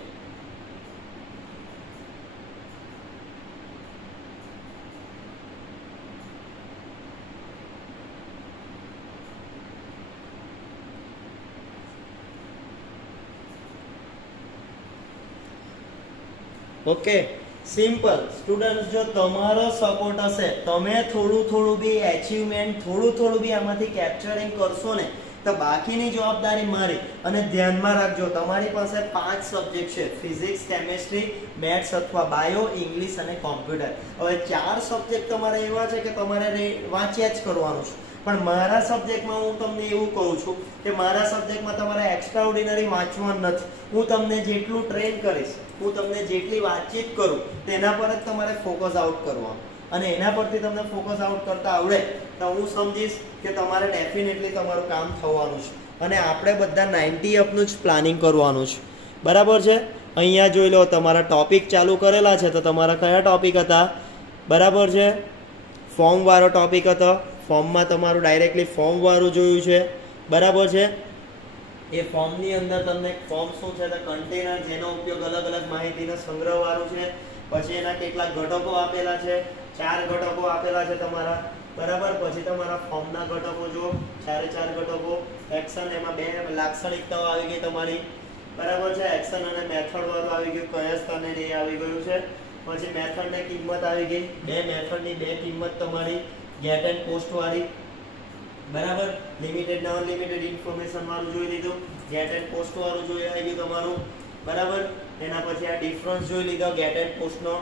ઓકે. સિમ્પલ. સ્ટુડન્ટ્સ, જો તમારો સપોર્ટ હશે, તમે થોડું બી એચિવમેન્ટ, થોડું બી આમાંથી કેપ્ચરિંગ કરશો ને તો બાકીની જવાબદારી મારી. અને ધ્યાનમાં રાખજો, તમારી પાસે 5 સબ્જેક્ટ છે: ફિઝિક્સ, કેમેસ્ટ્રી, મેથ્સ અથવા બાયો, ઇંગ્લિશ અને કોમ્પ્યુટર. હવે 4 સબ્જેક્ટ તમારે એવા છે કે તમારે વાંચ્યા જ કરવાનું છે. પણ મારા સબ્જેક્ટમાં હું તમને એવું કહું છું કે મારા સબ્જેક્ટમાં તમારે એક્સ્ટ્રા ઓર્ડિનરી વાંચવાનું નથી. હું તમને જેટલું ટ્રેન કરીશ, હું તમને જેટલી વાતચીત કરું તેના પર જ તમારે ફોકસ આઉટ કરવાનું. અને એના પરથી તમને ફોકસ આઉટ કરતા આવડે તો હું સમજીશ કે તમારે ડેફિનેટલી તમારું કામ થવાનું છે. અને આપણે બધા 90 અપનું જ પ્લાનિંગ કરવાનું છે. બરાબર છે. અહીંયા જોઈ લો, તમારા ટોપિક ચાલુ કરેલા છે તો તમારા કયા ટોપિક હતા? બરાબર છે. ફોર્મવાળો ટોપિક હતો. ફોર્મમાં તમારું ડાયરેક્ટલી ફોર્મવાળું જોયું છે. બરાબર છે. એ ફોર્મની અંદર તમને ફોર્મ શું છે તો કન્ટેનર, જેનો ઉપયોગ અલગ અલગ માહિતીનો સંગ્રહવાળું છે. પછી એના કેટલાક ઘટકો આપેલા છે. 4 ઘટકો આપેલા છે તમારા, બરાબર. પછી તમારા ફોર્મના ઘટકો જો 4 ઘટકો. એક્શન એમાં બે લાક્ષણિકતાઓ આવી ગઈ તમારી, બરાબર છે. એક્શન અને મેથડ વાળું આવી ગયું, કયસ્થ અને એ આવી ગયું છે. પછી મેથડ ને કિંમત આવી ગઈ, બે મેથડની બે કિંમત તમારી, ગેટ એન્ડ પોસ્ટ વાળી, બરાબર. લિમિટેડ ને અનલિમિટેડ ઇન્ફોર્મેશન વાળું જોઈ લીધું, ગેટ એન્ડ પોસ્ટ વાળું જોઈ આવી ગયું તમારું, બરાબર. એના પછી આ ડિફરન્સ જોઈ લીધો ગેટ એન્ડ પોસ્ટ નો.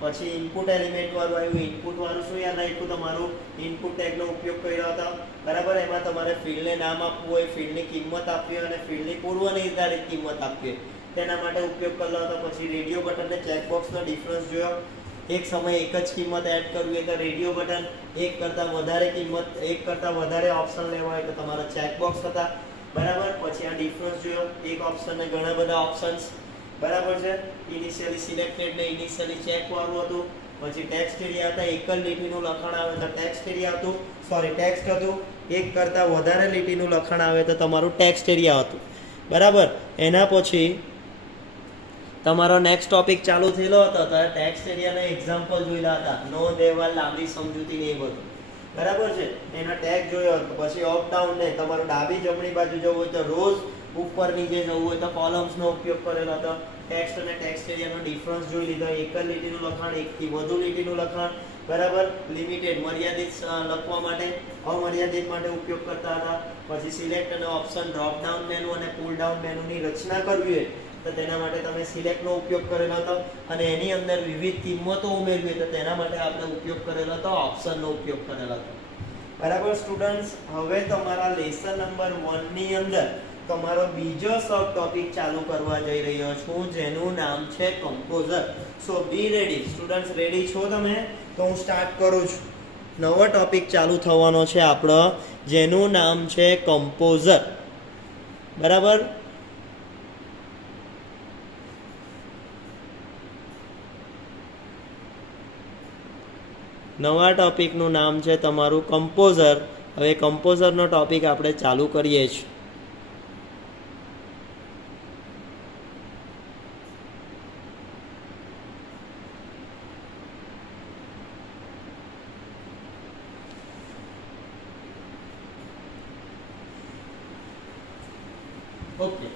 પછી ઇનપુટ એલિમેન્ટ વાળું આવ્યું. ઇનપુટ વાળું શું યાદ રાખ્યું તમારું? ઇનપુટ ટેગનો ઉપયોગ કર્યો હતો, બરાબર. એમાં તમારે ફિલ્ડને નામ આપવું હોય, ફિલ્ડની કિંમત આપવી હોય અને ફિલ્ડની પૂર્વ નિર્ધારિત કિંમત આપવી હોય, તેના માટે ઉપયોગ કરેલો હતો. પછી રેડિયો બટન ને ચેકબોક્સનો ડિફરન્સ જોયો. એક સમયે એક જ કિંમત એડ કરવી હોય તો રેડિયો બટન, એક કરતાં વધારે કિંમત, એક કરતાં વધારે ઓપ્શન લેવા હોય તો તમારા ચેકબોક્સ હતા, બરાબર. પછી આ ડિફરન્સ જોયો, એક ઓપ્શન ને ઘણા બધા ઓપ્શન્સ, બરાબર છે. ઇનિશિયલી સિલેક્ટેડ ને ઇનિશિયલી ચેક વાળું હતું. પછી ટેક્સ્ટ એરિયા હતા, એક જ લીટીનું લખાણ આવે તો ટેક્સ્ટ એરિયા હતું, ટેક્સ્ટ હતું. એક કરતાં વધારે લીટીનું લખાણ આવે તો તમારું ટેક્સ્ટ એરિયા હતું, બરાબર. એના પછી તમારો નેક્સ્ટ ટોપિક ચાલુ થયેલો હતો તો ટેક્સ્ટ એરિયાના એક્ઝામ્પલ જોયેલા હતા, નોંધ, અહેવાલ, લાંબી સમજૂતી ને એ બધું, બરાબર છે. એના ટેગ જોયો હતો. પછી અપ ડાઉન ને તમારું ડાબી જમણી બાજુ જવું હોય તો રોઝ, ઉપર નીચે જવું હોય તો કોલમ્સનો ઉપયોગ કરેલો હતો. ટેક્સ્ટ અને ટેક્સ્ટ એરિયાનો ડિફરન્સ જોઈ લીધો, એક જ લીટીનું લખાણ, એકથી વધુ લીટીનું લખાણ, બરાબર. લિમિટેડ મર્યાદિત લખવા માટે, અમર્યાદિત માટે ઉપયોગ કરતા હતા. પછી સિલેક્ટ અને ઓપ્શન, ડ્રોપ ડાઉન મેનુ અને પુલ ડાઉન મેનુની રચના કરવી હોય તો તેના માટે તમે સિલેક્ટનો ઉપયોગ કરેલો હતો. અને એની અંદર વિવિધ કિંમતો ઉમેરવી હોય તો તેના માટે આપણે ઉપયોગ કરેલો હતો, ઓપ્શનનો ઉપયોગ કરેલો હતો, બરાબર. સ્ટુડન્ટ્સ, હવે તમારા લેસન નંબર 1 ની અંદર તમારો બીજો સબ ટોપિક ચાલુ કરવા જઈ રહ્યો છું, જેનું નામ છે કમ્પોઝર. સો બી રેડી. સ્ટુડન્ટ્સ, રેડી છો તમે? તો હું સ્ટાર્ટ કરું છું. નવો ટોપિક ચાલુ થવાનો છે આપણો, જેનું નામ છે કમ્પોઝર, બરાબર. નવા ટોપિકનું નામ છે તમારું કમ્પોઝર. હવે કમ્પોઝરનો ટોપિક આપણે ચાલુ કરીએ છીએ. ઓકે,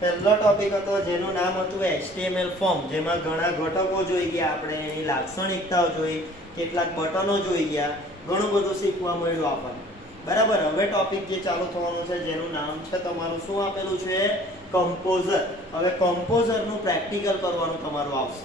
પહેલો ટોપિક હતો જેનું નામ હતું HTML ફોર્મ, જેમાં ઘણા ઘટકો જોઈ ગયા આપણે, એની લાક્ષણિકતાઓ જોઈ, કેટલાક બટનો જોઈ ગયા, ઘણું બધું શીખવા મળ્યું આપણને, બરાબર. હવે ટોપિક જે ચાલુ થવાનું છે જેનું નામ છે તમારું શું આપેલું છે? કમ્પોઝર. હવે કમ્પોઝરનું પ્રેક્ટિકલ કરવાનું તમારું આવશે,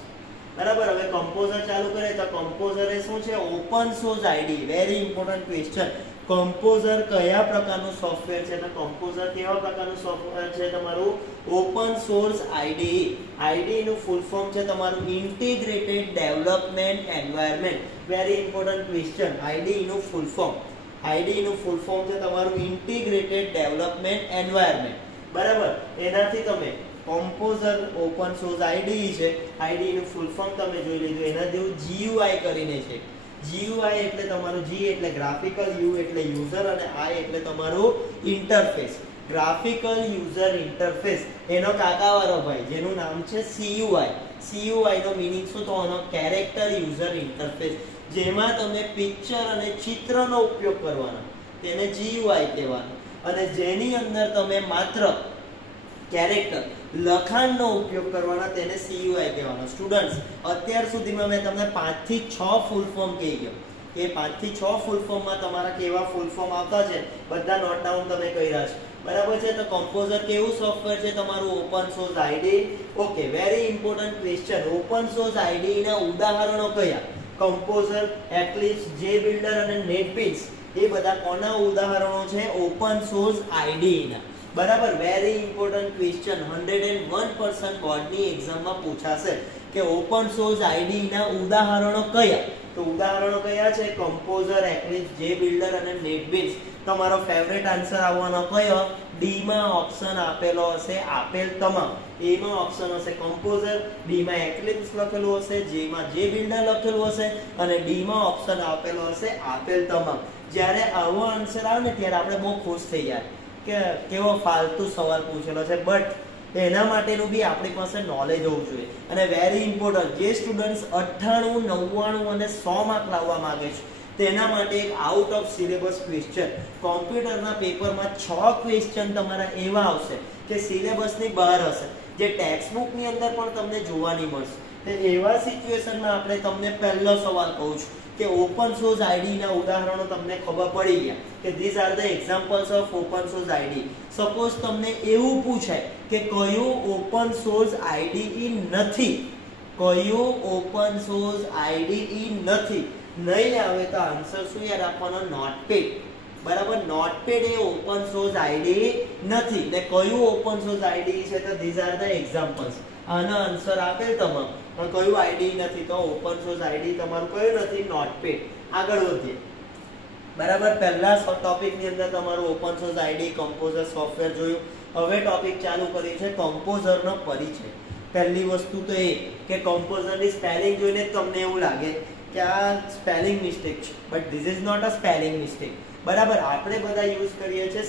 બરાબર. હવે કમ્પોઝર ચાલુ કરે તો કમ્પોઝર એ શું છે? Open source ID. Very important question. Composer કયા પ્રકારનું સોફ્ટવેર છે? તો કમ્પોઝર કેવા પ્રકારનું સોફ્ટવેર છે તમારું? Open source ID. આઈડી નું ફૂલ ફોર્મ છે તમારું integrated development environment. Very important question. ID નું ફૂલ ફોર્મ, આઈડી નું ફૂલ ફોર્મ છે તમારું ઇન્ટિગ્રેટેડ ડેવલપમેન્ટ એન્વાયરમેન્ટ, બરાબર. એનાથી તમે કમ્પોઝર ઓપન સોર્સ આઈડી છે, આઈડી નું ફૂલ ફોર્મ તમે જોઈ લીધું. એના જેવું GUI કરીને છે. GUI એટલે તમારું G એટલે ગ્રાફિકલ, U એટલે યુઝર અને I એટલે તમારું ઇન્ટરફેસ. ગ્રાફિકલ યુઝર ઇન્ટરફેસ એનો કાકાવાળો ભાઈ જેનું નામ છે CUI. CUI નો મીનિંગ શું થવાનો? Character user interface. જેમાં તમે પિક્ચર અને ચિત્રનો ઉપયોગ કરવાનો, તેને GUI કહેવાનું. અને જેની અંદર તમે માત્ર કેરેક્ટર, લખાણનો ઉપયોગ કરવાના, તેને CUI કહેવાનો. સ્ટુડન્ટ્સ, અત્યાર સુધીમાં મેં તમને 5 થી 6 ફૂલ ફોર્મ કહી ગયો કે 5 થી 6 ફૂલ ફોર્મમાં તમારા કેવા ફૂલ ફોર્મ આવતા છે બધા નોટ ડાઉન તમે કર્યા છે, બરાબર છે. તો કમ્પોઝર કેવું સોફ્ટવેર છે તમારું? Open source ID. Okay, very important question. Open source ID ના ઉદાહરણો કયા? કમ્પોઝર, એક્લિપ્સ, JBuilder અને NetBeans. એ બધા કોના ઉદાહરણો છે? ઓપન સોર્સ આઈડી ના, બરાબર. Very important question. 101% બોર્ડની એક્ઝામમાં પૂછાશે કે ઓપન સોર્સ આઈડી ના ઉદાહરણો કયા? તો ઉદાહરણો કયા છે? કમ્પોઝર, એક્લિપ્સ, JBuilder અને NetBeans. તમારો ફેવરેટ આન્સર આવવાનો કયો? ડી માં ઓપ્શન આપેલો હશે, આપેલ તમામ. એ માં ઓપ્શન હશે કમ્પોઝર, બી માં એક્લિપ્સ લખેલું હશે, જે માં JBuilder લખેલું હશે અને ડી માં ઓપ્શન આપેલો હશે, આપેલ તમામ. જ્યારે આવો આન્સર આવે ને ત્યારે આપણે બહુ ખુશ થઈ જાય કે કેવો ફાલતુ સવાલ પૂછેલો છે, બટ તો એના માટેનું બી આપણી પાસે નોલેજ હોવું જોઈએ. અને વેરી ઇમ્પોર્ટન્ટ, જે સ્ટુડન્ટ્સ 98, 99 અને 100 માર્ક લાવવા માંગે છે તેના માટે એક આઉટ ઓફ સિલેબસ ક્વેશ્ચન, કોમ્પ્યુટરના પેપરમાં 6 ક્વેશ્ચન તમારા એવા આવશે કે સિલેબસની બહાર હશે, જે ટેક્સ્ટ બુકની અંદર પણ તમને જોવા નહીં મળશે. તો એવા સિચ્યુએશનમાં આપણે તમને પહેલો સવાલ કહું છું કે ઓપન સોર્સ આઈડી ના ઉદાહરણો તમને ખબર પડી ગયા કે this are the examples of open source ID. Suppose તમને એવું પૂછાય કે કયું ઓપન સોર્સ આઈડી નથી, કયું ઓપન સોર્સ આઈડી નથી, નહીં આવે તો આન્સર શું યાદ આપવાનો? નોટપેડ. બરાબર, નોટપેડ એ ઓપન સોર્સ આઈડી નથી. ને કયું ઓપન સોર્સ આઈડી છે? તો ધીઝ આર ધ એક્ઝામ્પલ્સ. આનો આન્સર આપેલ તમામ, પણ કયું આઈડી નથી? તો ઓપન સોર્સ આઈડી તમારું કયું નથી? નોટપેડ. આગળ વધીએ. બરાબર, પહેલા ટોપિક ની અંદર તમારું open source ID, composer software જોયું. હવે ટોપિક ચાલુ કરી છે કમ્પોઝર નો પરિચય. પહેલી વસ્તુ તો એ કે કમ્પોઝર ની સ્પેલિંગ જોઈને તમને એવું લાગે કે આ સ્પેલિંગ મિસ્ટેક છે, but this is not a spelling mistake. બરાબર, આપણે બધા યુઝ કરીએ છીએ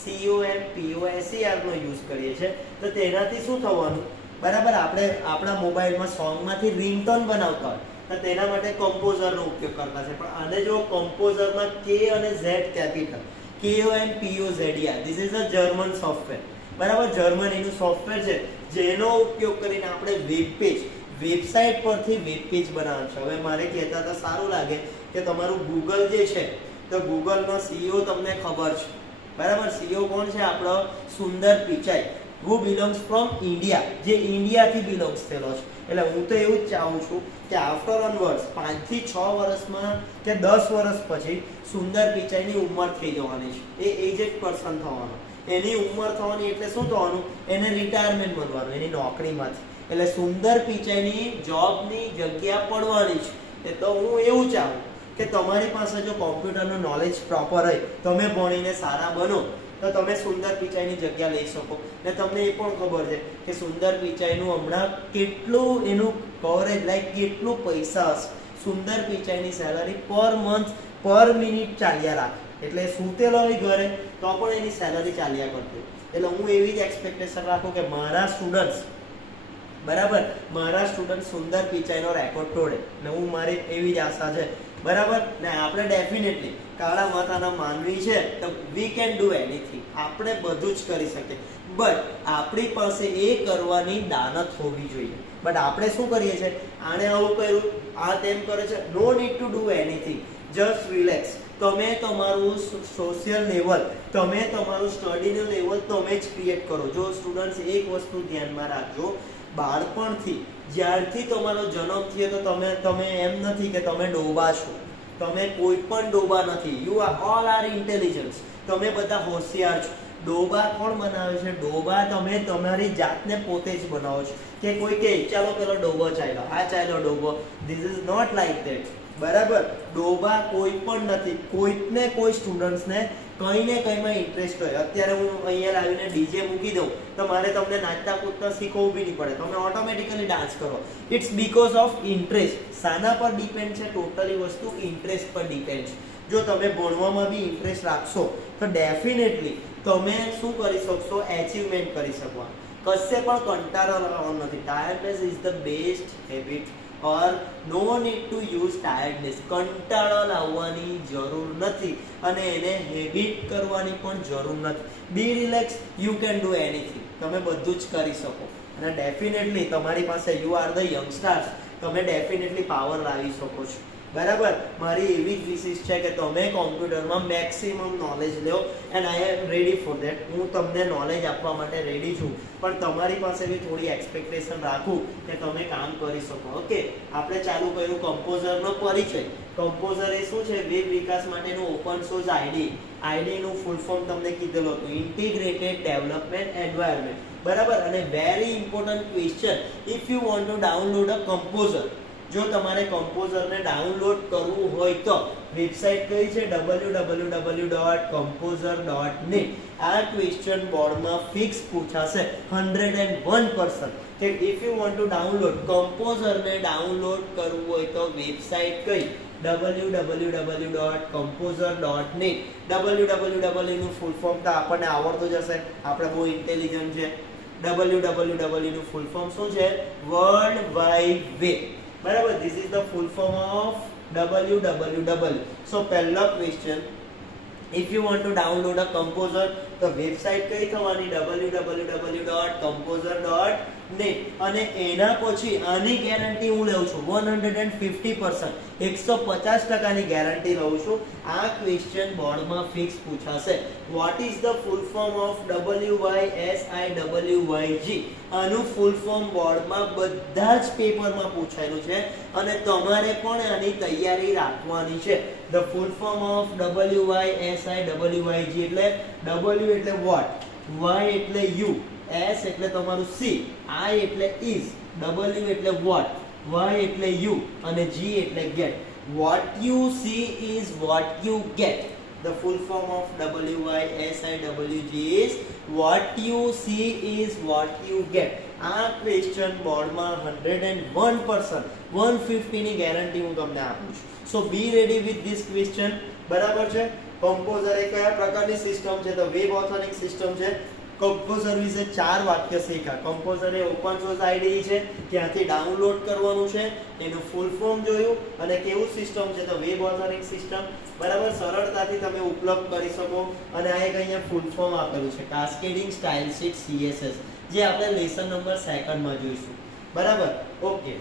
COMPOSER નો યુઝ કરીએ છીએ. તો તેનાથી શું થવાનું? બરાબર, આપણે આપણા મોબાઈલમાં સોંગમાંથી રિંગટોન બનાવતા હોય તો તેના માટે કમ્પોઝરનો ઉપયોગ કરતા છે. પણ આને જો કમ્પોઝરમાં K અને Z capital, COMPOZER, this is a German software. બરાબર, જર્મનીનું સોફ્ટવેર છે જેનો ઉપયોગ કરીને આપણે વેબ પેજ, વેબસાઇટ પરથી વેબ પેજ બનાવવાનું છે. હવે મારે કહેતા તો સારું લાગે કે તમારું ગૂગલ જે છે તો ગૂગલનો CEO તમને ખબર છે. બરાબર, CEO કોણ છે? આપણો સુંદર Pichai, who belongs from India, જે ઇન્ડિયાથી બિલોંગ્સ થયેલો છે. એટલે હું તો એવું જ ચાહું છું કે આફ્ટર ઓનવર્ડ્સ 5 થી 6 વર્ષમાં કે 10 વર્ષ પછી સુંદર પિચાઈની ઉંમર થઈ જવાની છે. એ એજેડ પર્સન થવાનો. એની ઉંમર થવાની એટલે શું થવાનું? એને રિટાયરમેન્ટ મળવાનું એની નોકરીમાંથી. એટલે સુંદર પિચાઈની જોબની જગ્યા પડવાની છે. તો હું એવું ચાહું કે તમારી પાસે જો કોમ્પ્યુટરનું નોલેજ પ્રોપર હોય, તમે ભણીને સારા બનો, તો તમે સુંદર પિચાઈની જગ્યા લઈ શકો. ને તમને એ પણ ખબર છે કે સુંદર પિચાઈનું હમણાં કેટલું એનું કવરેજ, લાઈક કેટલું પૈસા હશે. સુંદર પિચાઈની salary per month, per minute ચાલ્યા રાખે. એટલે સૂતેલો હોય ઘરે તો પણ એની સેલરી ચાલ્યા કરતી. એટલે હું એવી જ એક્સપેક્ટેશન રાખું કે મારા સ્ટુડન્ટ્સ, બરાબર, મારા સ્ટુડન્ટ સુંદર પિચાઈનો રેકોર્ડ તોડે. ને હું મારી એવી જ આશા છે. બરાબર, ને આપણે ડેફિનેટલી કાળા માથાના માનવી છે તો વી કેન ડુ એનીથિંગ. આપણે બધું જ કરી શકીએ, બટ આપણી પાસે એ કરવાની દાનત હોવી જોઈએ. બટ આપણે શું કરીએ છીએ? આને આવું કર્યું, આ તેમ કરે છે. No need to do anything, just relax. તમે તમારું સોશિયલ લેવલ, તમે તમારું સ્ટડીનું લેવલ તમે જ ક્રિએટ કરો. જો સ્ટુડન્ટ્સ એક વસ્તુ ધ્યાનમાં રાખજો, બાળપણથી જ્યારથી તમારો જન્મ થયો તો તમે એમ નથી કે તમે ડોબા છો. તમે કોઈ પણ ડોબા નથી. You are all are intelligence. તમે બધા હોશિયાર છો. ડોબા કોણ બનાવે છે? ડોબા તમે તમારી જાતને પોતે જ બનાવો છો. કે કોઈ કે ચાલો પેલો ડોબો ચાલ્યો, આ ચાલ્યો ડોબો. This is not like that. બરાબર, ડોબા કોઈ પણ નથી. કોઈને કોઈ સ્ટુડન્ટ્સને કંઈ ને કંઈમાં ઇન્ટરેસ્ટ હોય. અત્યારે હું અહીંયા લાવીને ડીજે મૂકી દઉં તો મારે તમને નાચતા કૂદતા શીખવવું બી નહીં પડે, તમે ઓટોમેટિકલી ડાન્સ કરો. It's because of interest. શાના પર ડિપેન્ડ છે? ટોટલી વસ્તુ ઇન્ટરેસ્ટ પર ડિપેન્ડ છે. જો તમે ભણવામાં બી ઇન્ટરેસ્ટ રાખશો તો ડેફિનેટલી તમે શું કરી શકશો? એચિવમેન્ટ કરી શકો. કશે પણ કંટાળો લાવવાનો નથી. Tiredness is the best habit, or no need to use tiredness. કંટાળો લાવવાની જરૂર નથી અને એને હેબિટ કરવાની પણ જરૂર નથી. Be relax, you can do anything. તમે બધું જ કરી શકો. અને ડેફિનેટલી તમારી પાસે, યુ આર ધ યંગસ્ટર્સ, તમે ડેફિનેટલી પાવર લાવી શકો છો. બરાબર, મારી એવી જ વિશેષ છે કે તમે કોમ્પ્યુટરમાં મેક્સિમમ નોલેજ લો and I am ready for that. હું તમને નોલેજ આપવા માટે રેડી છું, પણ તમારી પાસે બી થોડી એક્સપેક્ટેશન રાખું કે તમે કામ કરી શકો. ઓકે, આપણે ચાલુ કર્યું કમ્પોઝરનો પરિચય. કમ્પોઝર એ શું છે? વેબ વિકાસ માટેનું ઓપન સોર્સ આઈડી. આઈડીનું ફૂલ ફોર્મ તમને કીધેલું હતું, ઇન્ટિગ્રેટેડ ડેવલપમેન્ટ એન્વાયરમેન્ટ. બરાબર, અને very important question, if you want to download a composer, જો તમારે કમ્પોઝરને ડાઉનલોડ કરવું હોય તો વેબસાઇટ કઈ છે? www.composer.net. આ ક્વેશ્ચન બોર્ડમાં ફિક્સ પૂછાશે 101% કે if you want to download કમ્પોઝરને ડાઉનલોડ કરવું હોય તો વેબસાઇટ કઈ? www.composer.net. www નું ફૂલ ફોર્મ તો આપણને આવડતું જ હશે, આપણે બહુ ઇન્ટેલિજન્ટ છે. www નું ફૂલ ફોર્મ શું છે? World wide web. બરાબર, this is the full form of www. So પહેલો question, if you want to download a composer, તો વેબસાઇટ કઈ થવાની? www.composer.net. અને એના પછી આની ગેરંટી હું લઉં છું 150%, 150% ગેરંટી લઉં છું. આ ક્વેશ્ચન બોર્ડમાં ફિક્સ પૂછાશે. What is the full form of WYSIWYG? આનું ફૂલ ફોર્મ બોર્ડમાં બધા જ પેપરમાં પૂછાયેલું છે અને તમારે પણ આની તૈયારી રાખવાની છે. The full form of WYSIWYG એટલે W એટલે વોટ, Y એટલે યુ, S એટલે તમારું સી, I એટલે is, W એટલે વોટ, Y એટલે યુ અને G એટલે gate. What you see is what you get. The full form of WYSIWG is what you see is what you get. આ question બોર્ડમાં 101%, 150 ની ગેરંટી હું તમને આપું છું. સો બી રેડી વિથ ધીસ ક્વેશ્ચન. બરાબર છે. કમ્પોઝર એ કયા પ્રકારની સિસ્ટમ છે? તો વેબ ઓથોરિંગ સિસ્ટમ છે. કમ્પોઝર વિશે 4 વાક્ય શીખ્યા. કમ્પોઝર એ ઓપન સોર્સ આઈડીઈ છે, ત્યાંથી ડાઉનલોડ કરવાનું છે, એનું ફૂલ ફોર્મ જોયું અને કેવું સિસ્ટમ છે તો વેબ ઓથોરિંગ સિસ્ટમ. બરાબર, સરળતાથી તમે ઉપલબ્ધ કરી શકો. અને આ એક અહીંયા ફૂલ ફોર્મ આપેલું છે, કાસ્કેડિંગ સ્ટાઇલ શીટ CSS, જે આપણે લેસન નંબર 2 માં જોઈશું. બરાબર, ઓકે.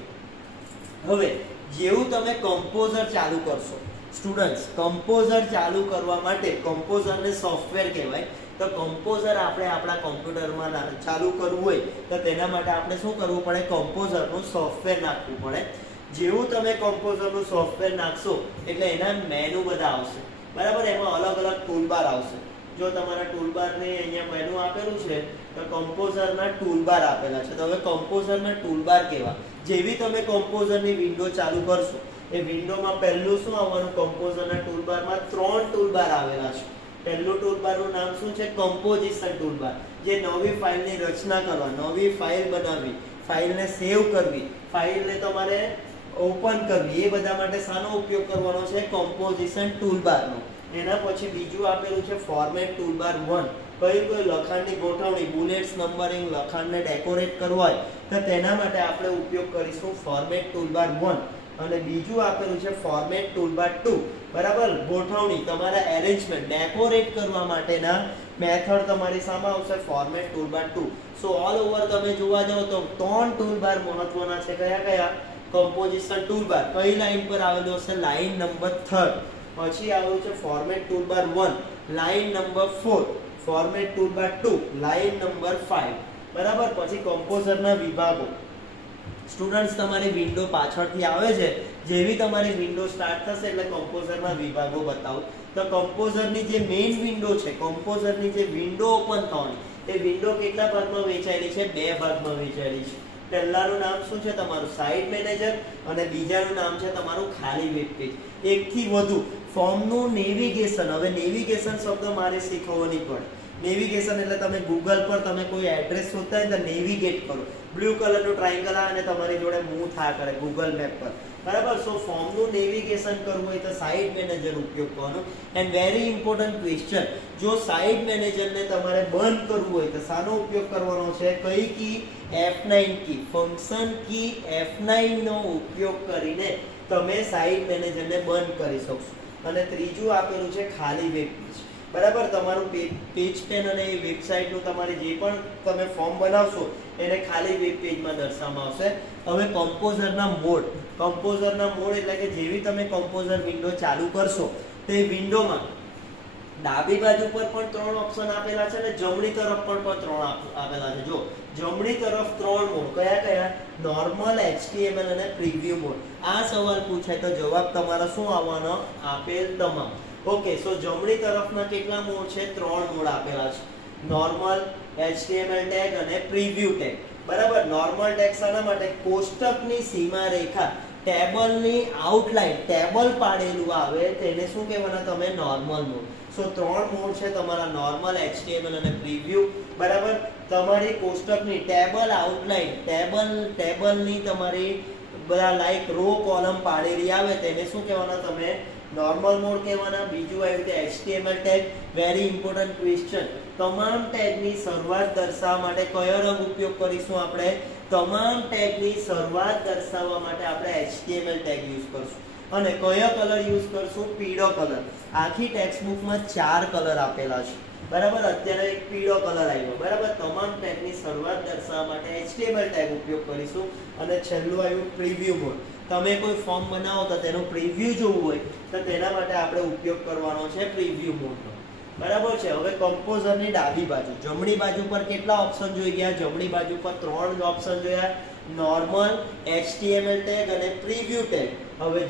હવે જેવું તમે કમ્પોઝર ચાલુ કરશો, સ્ટુડન્ટ્સ, કમ્પોઝર ચાલુ કરવા માટે, કમ્પોઝરને સોફ્ટવેર કહેવાય, તો કમ્પોઝર આપણે આપણા કોમ્પ્યુટરમાં ચાલુ કરવું હોય તો તેના માટે આપણે શું કરવું પડે? કમ્પોઝરનું સોફ્ટવેર નાખવું પડે. જેવું તમે કમ્પોઝરનું સોફ્ટવેર નાખશો એટલે એના મેનુ બધા આવશે. બરાબર, એમાં અલગ અલગ ટૂલબાર આવશે. જો તમારા ટૂલબારને અહીંયા મેનુ આપેલું છે તો કમ્પોઝરના ટૂલબાર આપેલા છે. તો હવે કમ્પોઝરના ટૂલબાર કેવા? જેવી તમે કમ્પોઝરની વિન્ડો ચાલુ કરશો એ વિન્ડોમાં પહેલું શું આવવાનું? કમ્પોઝરના ટૂલબારમાં 3 ટૂલબાર આવેલા છે. પહેલું ટૂલબારનું નામ શું છે? કમ્પોઝિશન ટૂલબાર, જે નવી ફાઇલની રચના કરવા, નવી ફાઇલ બનાવવી, ફાઇલને સેવ કરવી, ફાઇલને તમારે ઓપન કરવી, એ બધા માટે શાનો ઉપયોગ કરવાનો છે? કમ્પોઝિશન ટૂલબારનો. એના પછી બીજું આપેલું છે ફોર્મેટ ટૂલબાર 1. કોઈ લખાણની ગોઠવણી, બુલેટ્સ, નંબરિંગ, લખાણને ડેકોરેટ કરવું હોય તો તેના માટે આપણે ઉપયોગ કરીશું ફોર્મેટ ટૂલબાર 1. અને બીજું આપેલું છે ફોર્મેટ ટૂલબાર 2. બરાબર, ગોઠવણી, તમારા એરેન્જમેન્ટ, ડેકોરેટ કરવા માટેના મેથડ તમારી સામે આવશે ફોર્મેટ ટૂલબાર 2. સો ઓલ ઓવર તમે જોવા જાઓ તો 3 ટૂલબાર મહત્વના છે. કયા કયા? કમ્પોઝિશન ટૂલબાર કઈ લાઈન પર આવેલું હશે? Line number 3. પછી આવ્યું છે format toolbar 1, line number 4. Format toolbar 2, line number 5. બરાબર, પછી કમ્પોઝરના વિભાગો. સ્ટુડન્ટ્સ, તમારી વિન્ડો પાછળથી આવે છે, જેવી તમારી વિન્ડો સ્ટાર્ટ થશે એટલે કમ્પોઝરના વિભાગો બતાવો. તો કમ્પોઝરની જે મેઇન વિન્ડો છે, કમ્પોઝરની જે વિન્ડો ઓપન થવાની, એ વિન્ડો કેટલા ભાગમાં વહેંચાયેલી છે? 2 ભાગમાં વહેંચાયેલી છે. પહેલાનું નામ શું છે? તમારું સાઇટ મેનેજર અને બીજાનું નામ છે તમારું ખાલી વેબ પેજ. એકથી વધુ ફોર્મનું નેવિગેશન. હવે નેવિગેશન શબ્દ મારે શીખવવો નહીં પડે. નેવિગેશન એટલે તમે ગૂગલ પર તમે કોઈ એડ્રેસ શોધતા હોય તો નેવિગેટ કરો, બ્લુ કલરનું ટ્રાયંગલ આવે અને તમારી જોડે મૂવ થા કરે ગૂગલ મેપ પર. બરાબર, સો ફોર્મનું નેવિગેશન કરવું હોય તો સાઇટ મેનેજર ઉપયોગ કરવાનો. એન્ડ વેરી ઇમ્પોર્ટન્ટ ક્વેશ્ચન, જો સાઇટ મેનેજરને તમારે બંધ કરવું હોય તો શાનો ઉપયોગ કરવાનો છે? કઈ કી? F9 કી, ફંક્શન કી F9 નો ઉપયોગ કરીને તમે સાઇટ મેનેજરને બંધ કરી શકશો. અને ત્રીજું આપેલું છે ખાલી વેબ પેજ. બરાબર, તમારું પેજ પેન અને એ વેબસાઇટનું તમારે જે પણ તમે ફોર્મ બનાવશો એને ખાલી વેબ પેજમાં દર્શાવવામાં આવશે. હવે કમ્પોઝરના મોડ. કમ્પોઝરના મોડ એટલે કે જેવી તમે કમ્પોઝર વિન્ડો ચાલુ કરશો તે વિન્ડોમાં ડાબી બાજુ પર પણ 3 ઓપ્શન આપેલા છે અને જમણી તરફ પણ 3 આપેલા છે. જો જમણી તરફ 3 મોડ. કયા કયા? નોર્મલ, HTML અને પ્રીવ્યુ મોડ. આ સવાલ પૂછાય તો જવાબ તમારો શું આવવાનો? આપેલ તમામ. ઓકે, સો જમણી તરફના કેટલા મોડ છે? 3 મોડ આપેલા છે. નોર્મલ, HTML ટેગ અને પ્રીવ્યુ ટેગ. બરાબર, નોર્મલ ટેગ શાના માટે? કોષ્ટકની સીમા રેખા, ટેબલની આઉટલાઈન, ટેબલ પાડેલું આવે તેને શું કહેવાના તમે? Normal mode. સો 3 મોડ છે તમારા, નોર્મલ, HTML અને પ્રીવ્યુ. બરાબર, તમારી કોષ્ટકની ટેબલ આઉટલાઈન, ટેબલની તમારી બધા લાઈક રો કોલમ પાડેલી આવે તેને શું કહેવાના તમે નોર્મલ મોડ કહેવાના. બીજું આવ્યું કે HTML tag. Very important question. તમામ ટેગની શરૂઆત દર્શાવવા માટે કયો રંગ ઉપયોગ કરીશું આપણે? તમામ ટેગની શરૂઆત દર્શાવવા માટે આપણે HTML ટેગ યુઝ કરશું. અને કયો કલર યુઝ કરશું? પીળો કલર. આખી ટેક્સ્ટ બુકમાં 4 કલર આપેલા છે, બરાબર. અત્યારે એક પીળો કલર આવ્યો, બરાબર. તમામ ટેગની શરૂઆત દર્શાવવા માટે HTML ટેગ ઉપયોગ કરીશું. અને છેલ્લું આવ્યું પ્રિવ્યુ મોડ. તમે કોઈ ફોર્મ બનાવો તો તેનું પ્રિવ્યુ જોવું હોય તો તેના માટે આપણે ઉપયોગ કરવાનો છે પ્રિવ્યુ મોડનો, બરાબર છે. હવે કમ્પોઝરની ડાબી બાજુ, જમણી બાજુ પર કેટલા ઓપ્શન જોઈ ગયા? જમણી બાજુ પર 3 ઓપ્શન જોયા, નોર્મલ, HTML ટેગ અને પ્રિવ્યુ ટેગ. હવે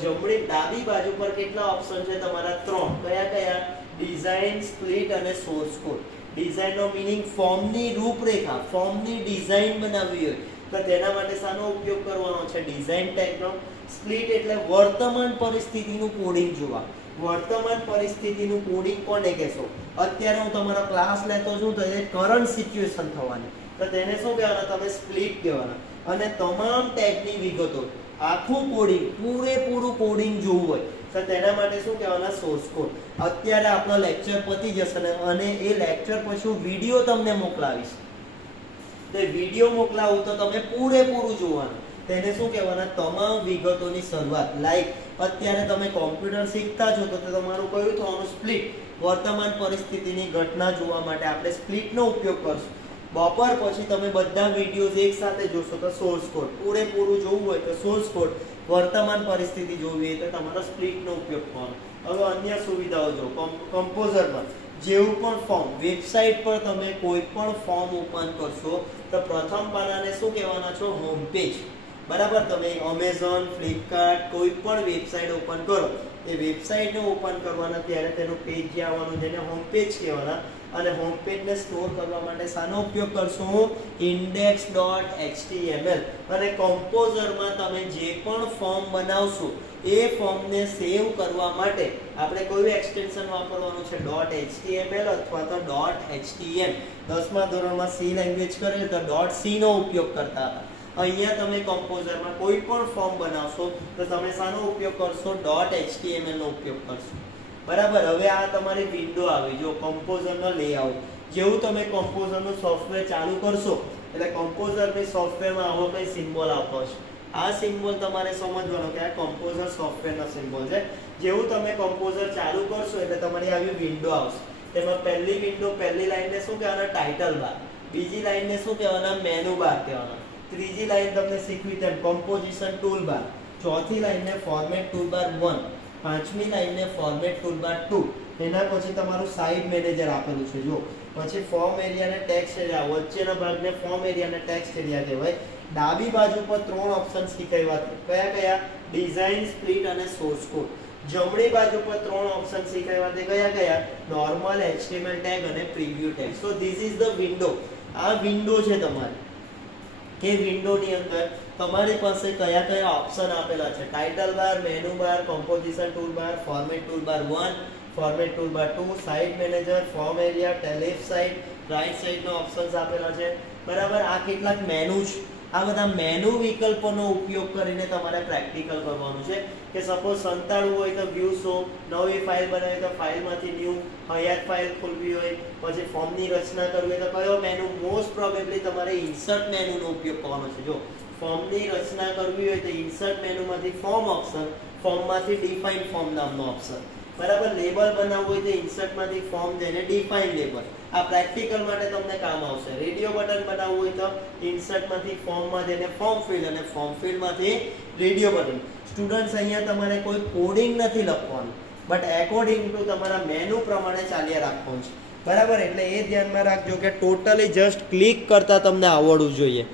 ડાબી બાજુ પર કેટલા ઓપ્શન છે તમારા? 3. કયા કયા? ડિઝાઇન, સ્પ્લિટ અને સોર્સ કોડ. ડિઝાઇનનો મીનિંગ ફોર્મની રૂપરેખા, ફોર્મની ડિઝાઇન બનાવવી હોય તો તેના માટે શાનો ઉપયોગ કરવાનો છે? ડિઝાઇન ટેગનો. સ્પ્લિટ એટલે વર્તમાન પરિસ્થિતિનું કોડિંગ જોવા. વર્તમાન પરિસ્થિતિનું કોડિંગ કોને કહેશો? અત્યારે હું તમારો ક્લાસ લેતો છું તો એ કરંટ સિચ્યુએશન થવાની, તો તેને શું કહેવાના? તમે સ્પ્લિટ કહેવાના. અને તમામ ટેગની વિગતો, આખું કોડિંગ, પૂરેપૂરું કોડિંગ જોવું હોય તો તેના માટે શું કહેવાના? Source code. અત્યારે આપણો લેક્ચર પતી જશે અને એ લેક્ચર પછી હું વિડીયો તમને મોકલાવીશ. તે વિડીયો મોકલાવું તો તમે પૂરેપૂરું જોવાનું. તેને શું કહેવાના? તમામ વિગતોની શરૂઆત. લાઈક અત્યારે તમે કોમ્પ્યુટર શીખતા છો તો તમારું કયું થવાનું? સ્પ્લિટ. વર્તમાન પરિસ્થિતિની ઘટના જોવા માટે આપણે સ્પ્લિટનો ઉપયોગ કરશું. બપોર પછી તમે બધા વિડીયોઝ એક સાથે જોશો તો સોર્સ કોડ. પૂરેપૂરું જોવું હોય તો સોર્સ કોડ. વર્તમાન પરિસ્થિતિ જોવી હોય તો તમારો સ્પ્લિટનો ઉપયોગ કરવાનો. હવે અન્ય સુવિધાઓ જો કમ્પોઝરમાં જેવું પણ ફોર્મ, વેબસાઇટ પર તમે કોઈ પણ ફોર્મ ઓપન કરશો તો પ્રથમ પાનાને શું કહેવાના છો? હોમ પેજ, બરાબર. તમે Amazon, Flipkart કોઈ પણ વેબસાઇટ ઓપન કરો, એ વેબસાઇટને ઓપન કરવાના ત્યારે તેનું પેજ જે આવવાનું જેને હોમ પેજ કહેવાના. અને હોમ પેજને સ્ટોર કરવા માટે શાનો ઉપયોગ કરશું? index.html. અને કમ્પોઝરમાં તમે જે પણ ફોર્મ બનાવશો એ ફોર્મને સેવ કરવા માટે આપણે કયું એક્સટેન્શન વાપરવાનું છે? .html અથવા તો .htm. 10મા ધોરણમાં C લેંગ્વેજ કરેલ તો .c નો ઉપયોગ કરતા હતા. અહીંયા તમે કમ્પોઝરમાં કોઈ પણ ફોર્મ બનાવશો તો તમે શાનો ઉપયોગ કરશો? .html નો ઉપયોગ કરશો, બરાબર. હવે આ તમારી વિન્ડો આવી, જો કમ્પોઝરનો લેઆઉટ. જેવું તમે કમ્પોઝરનું સોફ્ટવેર ચાલુ કરશો એટલે કમ્પોઝરની સોફ્ટવેરમાં આવો કંઈ સિમ્બોલ આવતો હશે. આ સિમ્બોલ તમારે સમજવાનો કે આ કમ્પોઝર સોફ્ટવેરનો સિમ્બોલ છે. જેવું તમે કમ્પોઝર ચાલુ કરશો એટલે તમારી આવી વિન્ડો આવશે. તેમાં પહેલી વિન્ડો, પહેલી લાઈનને શું કહેવાના? ટાઇટલ બાર. બીજી લાઈનને શું કહેવાના? Menu bar કહેવાના. ત્રીજી લાઈન તમને શીખવી તેમ કમ્પોઝિશન ટૂલ બાર. ચોથી લાઈનને ફોર્મેટ ટૂલ બાર 1. પાંચમી લાઈનને ફોર્મેટ ટૂલબાર 2. એના પછી તમારું સાઇડ મેનેજર આપેલું છે જો. પછી ફોર્મ એરિયા અને ટેક્સ્ટ એરિયા, વચ્ચેનો ભાગને ફોર્મ એરિયા અને ટેક્સ્ટ એરિયા કહેવાય. ડાબી બાજુ પર 3 ઓપ્શન શીખવ્યા. કયા કયા? ડિઝાઇન, સ્પ્લિટ અને સોર્સ કોડ. જમણી બાજુ પર 3 ઓપ્શન શીખવ્યા. તે કયા કયા? નોર્મલ, HTML ટેગ અને preview tag. So this is the window. આ વિન્ડો છે તમારી. કે વિન્ડોની અંદર તમારી પાસે કયા કયા ઓપ્શન આપેલા છે? Title bar, menu bar, composition tool bar, format tool bar 1, format tool bar 2, side manager, form area, left side, right સાઇડનો ઓપ્શન્સ આપેલા છે, બરાબર. આ કેટલાક મેનુ છે. આ બધા મેનુ વિકલ્પોનો ઉપયોગ કરીને તમારે પ્રેક્ટિકલ કરવાનું છે. કે સપોઝ સંતાડવું હોય તો વ્યૂ શો, નવી ફાઇલ બનાવી તો ફાઇલમાંથી ન્યૂ, હયાત ફાઇલ ખોલવી હોય, પછી ફોર્મની રચના કરવી હોય તો કયો મેનુ? મોસ્ટ પ્રોબેબલી તમારે ઇન્સર્ટ મેનુનો ઉપયોગ કરવાનો છે. જો ફોર્મની રચના કરવી હોય તો ઇન્સર્ટ મેનુમાંથી ફોર્મ ઓપ્શન, ફોર્મમાંથી ડિફાઇન ફોર્મ નામનો ઓપ્શન, બરાબર. લેબલ બનાવવું હોય તો ઇન્સર્ટમાંથી ફોર્મ જઈને ડિફાઇન લેબલ. આ પ્રેક્ટિકલ માટે તમને કામ આવશે. રેડિયો બટન બનાવવું હોય તો ઇન્સર્ટમાંથી ફોર્મમાં જઈને ફોર્મ ફિલ્ડ અને ફોર્મ ફિલ્ડમાંથી રેડિયો બટન. સ્ટુડન્ટ્સ અહીંયા તમારે કોઈ કોડિંગ નથી લખવાનું, બટ એકોર્ડિંગ ટુ તમારા મેનુ પ્રમાણે ચાલ્યા રાખવાનું છે, બરાબર. એટલે એ ધ્યાનમાં રાખજો કે ટોટલી જસ્ટ ક્લિક કરતા તમને આવડવું જોઈએ,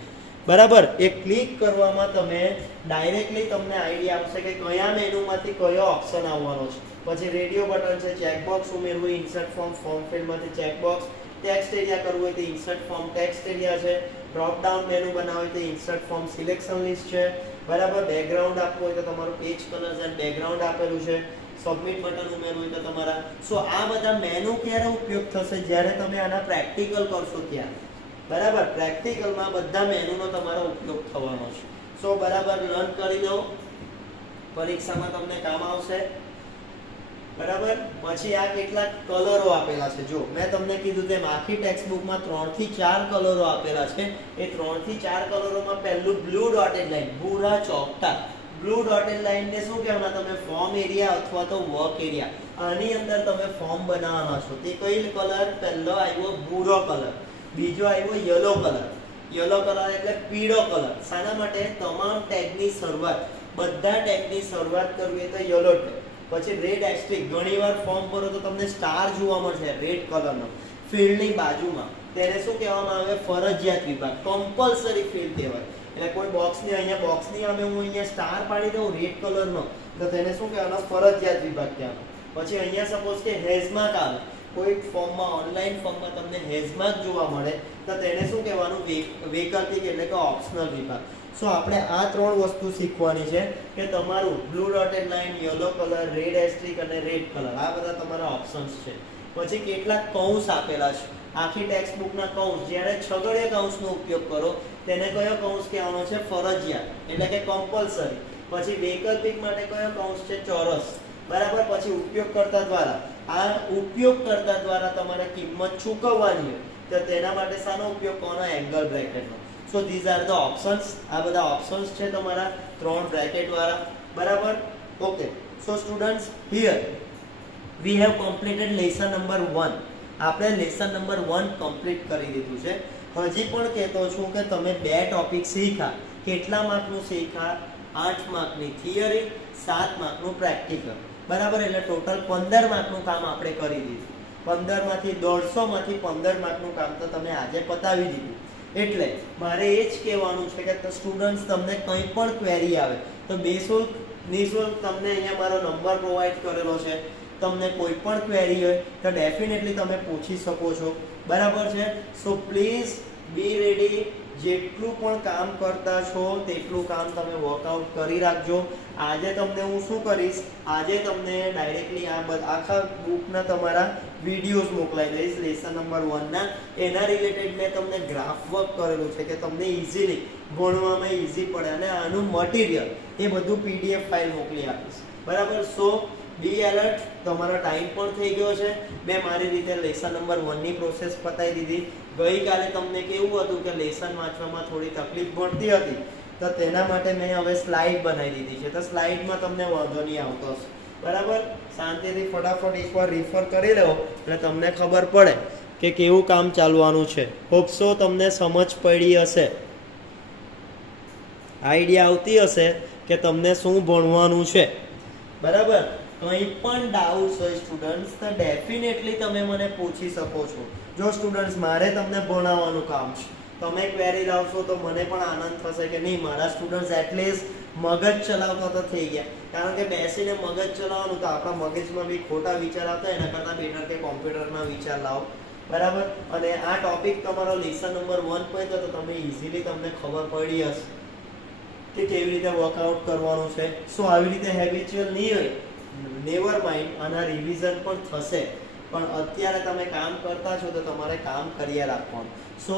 બરાબર. એ ક્લિક કરવામાં તમે ડાયરેક્ટલી તમને આઈડિયા આવશે કે કયા મેનુમાંથી કયો ઓપ્શન આવવાનો છે. પછી રેડિયો બટન છે, ચેકબોક્સ ઉમેરવું, ઇન્સર્ટ ફોર્મ, ફોર્મ ફિલ્ડમાંથી ચેકબોક્સ, ટેક્સ્ટ એરિયા કરવું હોય તો ઇન્સર્ટ ફોર્મ ટેક્સ્ટ એરિયા છે, ડ્રોપ ડાઉન મેનુ બનાવવું હોય તો ઇન્સર્ટ ફોર્મ સિલેક્શન લિસ્ટ છે, બરાબર. બેકગ્રાઉન્ડ આપવું હોય તો તમારું પેજ કલર્સ એન્ડ બેકગ્રાઉન્ડ આપેલું છે, સબમિટ બટન ઉમેરવું હોય તો તમારા. સો આ બધા મેનુ ક્યારે ઉપયોગ થશે? જ્યારે તમે આના પ્રેક્ટિકલ કરશો ત્યારે, બરાબર. પ્રેક્ટિકલમાં બધા મેનુનો તમારો ઉપયોગ થવાનો છે. સો સો બરાબર લર્ન કરી દો, પરીક્ષામાં તમને કામ આવશે. બરાબર. પછી આ કેટલાક કલરો આપેલા છે. જો મેં તમને કીધું તેમ આખી ટેક્સ્ટ બુકમાં 3 થી 4 કલરો આપેલા છે. એ 3 થી 4 કલરોમાં પહેલું બ્લુ ડોટેડ લાઈન, ભૂરા ચોકટા. બ્લુ ડોટેડ લાઈન ને શું કહેવાના? તમે ફોર્મ એરિયા અથવા તો વર્ક એરિયા, આની અંદર તમે ફોર્મ બનાવવાના છો. તે કઈ કલર? પહેલો આવ્યો ભૂરો કલર, બીજો આવ્યો યલો કલર. યલો કલર એટલે પીળો કલર. શાના માટે? તમામ ટેગની શરૂઆત, બધા ટેગની શરૂઆત કરવી તો યલો ટેગ. પછી રેડ એસ્ટ્રિક, ઘણીવાર ફોર્મ ભરો તો તમને સ્ટાર જોવા મળશે રેડ કલરનો ફિલ્ડની બાજુમાં. તેને શું કહેવામાં આવે? ફરજિયાત વિભાગ, કમ્પલસરી ફિલ્ડ કહેવાય. એટલે કોઈ બોક્સની અહીંયા બોક્સની સામે હું અહીંયા સ્ટાર પાડી દઉં રેડ કલરનો, તો તેને શું કહેવાનો? ફરજિયાત વિભાગ કહેવાનો. પછી અહીંયા સપોઝ કે હેઝમાર્ક આવે, કોઈ ફોર્મમાં ઓનલાઈન ફોર્મમાં તમને હેઝમાર્ક જોવા મળે તો તેને શું કહેવાનું? વૈકલ્પિક એટલે કે ઓપ્શનલ વિભાગ. સો આપણે આ 3 વસ્તુ શીખવાની છે કે તમારું blue dotted line, yellow colour, red asterisk અને રેડ કલર, આ બધા તમારા ઓપ્શન્સ છે. પછી કેટલાક કૌંસ આપેલા છે. આખી ટેક્સ્ટ બુકના કૌંસ, જ્યારે છગડીયા કૌંસનો ઉપયોગ કરો તેને કયો કૌંસ કહેવાનો છે? ફરજિયાત એટલે કે કમ્પલસરી. પછી વૈકલ્પિક માટે કયો કૌંસ છે? ચોરસ. બરાબર. પછી ઉપયોગકર્તા દ્વારા, આ ઉપયોગકર્તા દ્વારા તમારે કિંમત ચૂકવવાની હોય તો તેના માટે શાનો ઉપયોગ કરવાનો? એંગલ બ્રેકેટનો. So these are the options. આ બધા ઓપ્શન્સ છે તમારા 3 બ્રેકેટ વાળા. બરાબર. Okay. So students, here we have completed lesson number 1. આપણે લેસન નંબર 1 કમ્પ્લીટ કરી દીધું છે. હજી પણ કહેતો છું કે તમે 2 ટોપિક શીખા. કેટલા માર્કનું શીખા? 8 માર્કની થિયરી, 7 માર્કનું પ્રેક્ટિકલ. બરાબર. એટલે ટોટલ 15 માર્કનું કામ આપણે કરી દીધું. 15 માંથી 150 માંથી 15 માર્કનું કામ તો તમે આજે પતાવી દીધું. એટલે મારે એ જ કહેવાનું છે કે સ્ટુડન્ટ્સ, તમને કંઈ પણ ક્વેરી આવે તો બેશુલ્ક નિઃશુલ્ક તમને અહીંયા મારો નંબર પ્રોવાઈડ કરેલો છે. તમને કોઈ પણ ક્વેરી હોય તો ડેફિનેટલી તમે પૂછી શકો છો. બરાબર છે. So please be ready. જેટલું પણ કામ કરતા છો તેટલું કામ તમે વર્કઆઉટ કરી રાખજો. આજે તમને હું શું કરીશ? આજે તમને ડાયરેક્ટલી આખા બુકના તમારા વિડીયોઝ મોકલાવી દઈશ લેસન નંબર 1ના. એના રિલેટેડ મેં તમને ગ્રાફ વર્ક કરેલું છે કે તમને ઇઝીલી ભણવામાં ઇઝી પડે, અને આનું મટીરિયલ એ બધું PDF ફાઇલ મોકલી આપીશ. બરાબર. સો બી એલર્ટ. તમારો ટાઈમ પણ થઈ ગયો છે. મેં મારી રીતે લેસન નંબર 1ની પ્રોસેસ પતાવી દીધી. ગઈકાલે તમને કેવું હતું કે લેસન વાંચવામાં થોડી તકલીફ પડતી હતી, તો તેના માટે મેં હવે સ્લાઇડ બનાવી દીધી છે. તો સ્લાઇડમાં તમને વાંધો નહીં આવતો હશે. બરાબર. શાંતિથી ફટાફટ એકવાર રિફર કરી લો એટલે તમને ખબર પડે કે કેવું કામ ચાલવાનું છે. હોપસો તમને સમજ પડી હશે, આઈડિયા આવતી હશે કે તમને શું ભણવાનું છે. બરાબર. કંઈ પણ ડાઉટ્સ હોય સ્ટુડન્ટ્સ તો ડેફિનેટલી તમે મને પૂછી શકો છો. જો સ્ટુડન્ટ્સ, મારે તમને ભણાવવાનું કામ છે, તમે ક્વેરી લાવશો તો મને પણ આનંદ થશે કે નહીં, મારા સ્ટુડન્ટ્સ એટલીસ્ટ મગજ ચલાવતા તો થઈ ગયા. કારણ કે બેસીને મગજ ચલાવવાનું તો આપણા મગજમાં બી ખોટા વિચાર આવતા, એના કરતાં બેટર કે કોમ્પ્યુટરમાં વિચાર લાવો. બરાબર. અને આ ટોપિક તમારો લેસન નંબર 1 પર તો તમે ઇઝીલી તમને ખબર પડી હશે કે કેવી રીતે વર્કઆઉટ કરવાનું છે. શું આવી રીતે હેબિચ્યુઅલ નહીં હોય, નેવર માઇન્ડ, આના રિવિઝન પણ થશે. પણ અત્યારે તમે કામ કરતા છો તો તમારે કામ કર્યા રાખવાનું. સો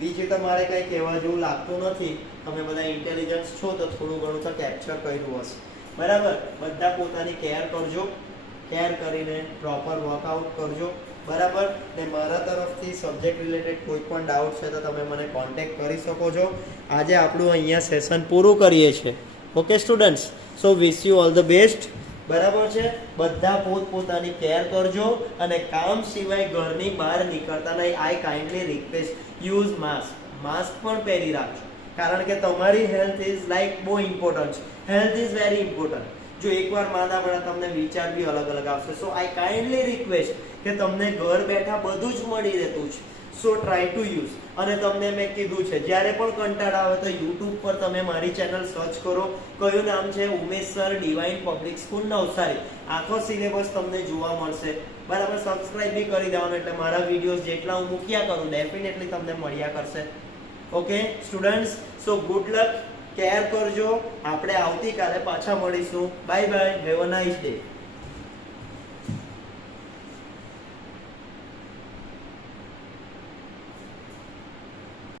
બીજું તમારે કંઈ કહેવા જેવું લાગતું નથી. તમે બધા ઇન્ટેલિજન્સ છો તો થોડું ઘણું તો કેપ્ચર કર્યું હશે. બરાબર. બધા પોતાની કેર કરજો. કેર કરીને પ્રોપર વર્કઆઉટ કરજો. બરાબર. ને મારા તરફથી સબ્જેક્ટ રિલેટેડ કોઈ પણ ડાઉટ છે તો તમે મને કોન્ટેક્ટ કરી શકો છો. આજે આપણું અહીંયા સેશન પૂરું કરીએ છીએ. Okay students. So wish you all the best. બરાબર છે. બધા પોતાની કેર કરજો અને કામ સિવાય ઘરની બહાર નીકળતા નહીં. I kindly request use mask. Mask પણ પહેરી રાખજો, કારણ કે તમારી હેલ્થ ઇઝ લાઈક બહુ ઇમ્પોર્ટન્ટ છે. Health is very important. જો એકવાર માદા પડે તમને વિચાર બી અલગ અલગ આવશે. સો આઈ કાઇન્ડલી રિક્વેસ્ટ કે તમને ઘર બેઠા બધું જ મળી રહેતું છે. સો ટ્રાય ટુ યુઝ. અને તમને મેં કીધું છે, જ્યારે પણ કંટાળો આવે તો યુટ્યુબ પર તમે મારી ચેનલ સર્ચ કરો. કયું નામ છે? Umesh sir divine public school Navsari. આખો સિલેબસ તમને જોવા મળશે. બરાબર. સબસ્ક્રાઇબ બી કરી દેવાનું એટલે મારા વિડીયોઝ જેટલા હું મૂક્યા કરું ડેફિનેટલી તમને મળ્યા કરશે. Okay students. સો ગુડ લક. કેર કરજો. આપણે આવતીકાલે પાછા મળીશું. Bye bye. Have a nice day.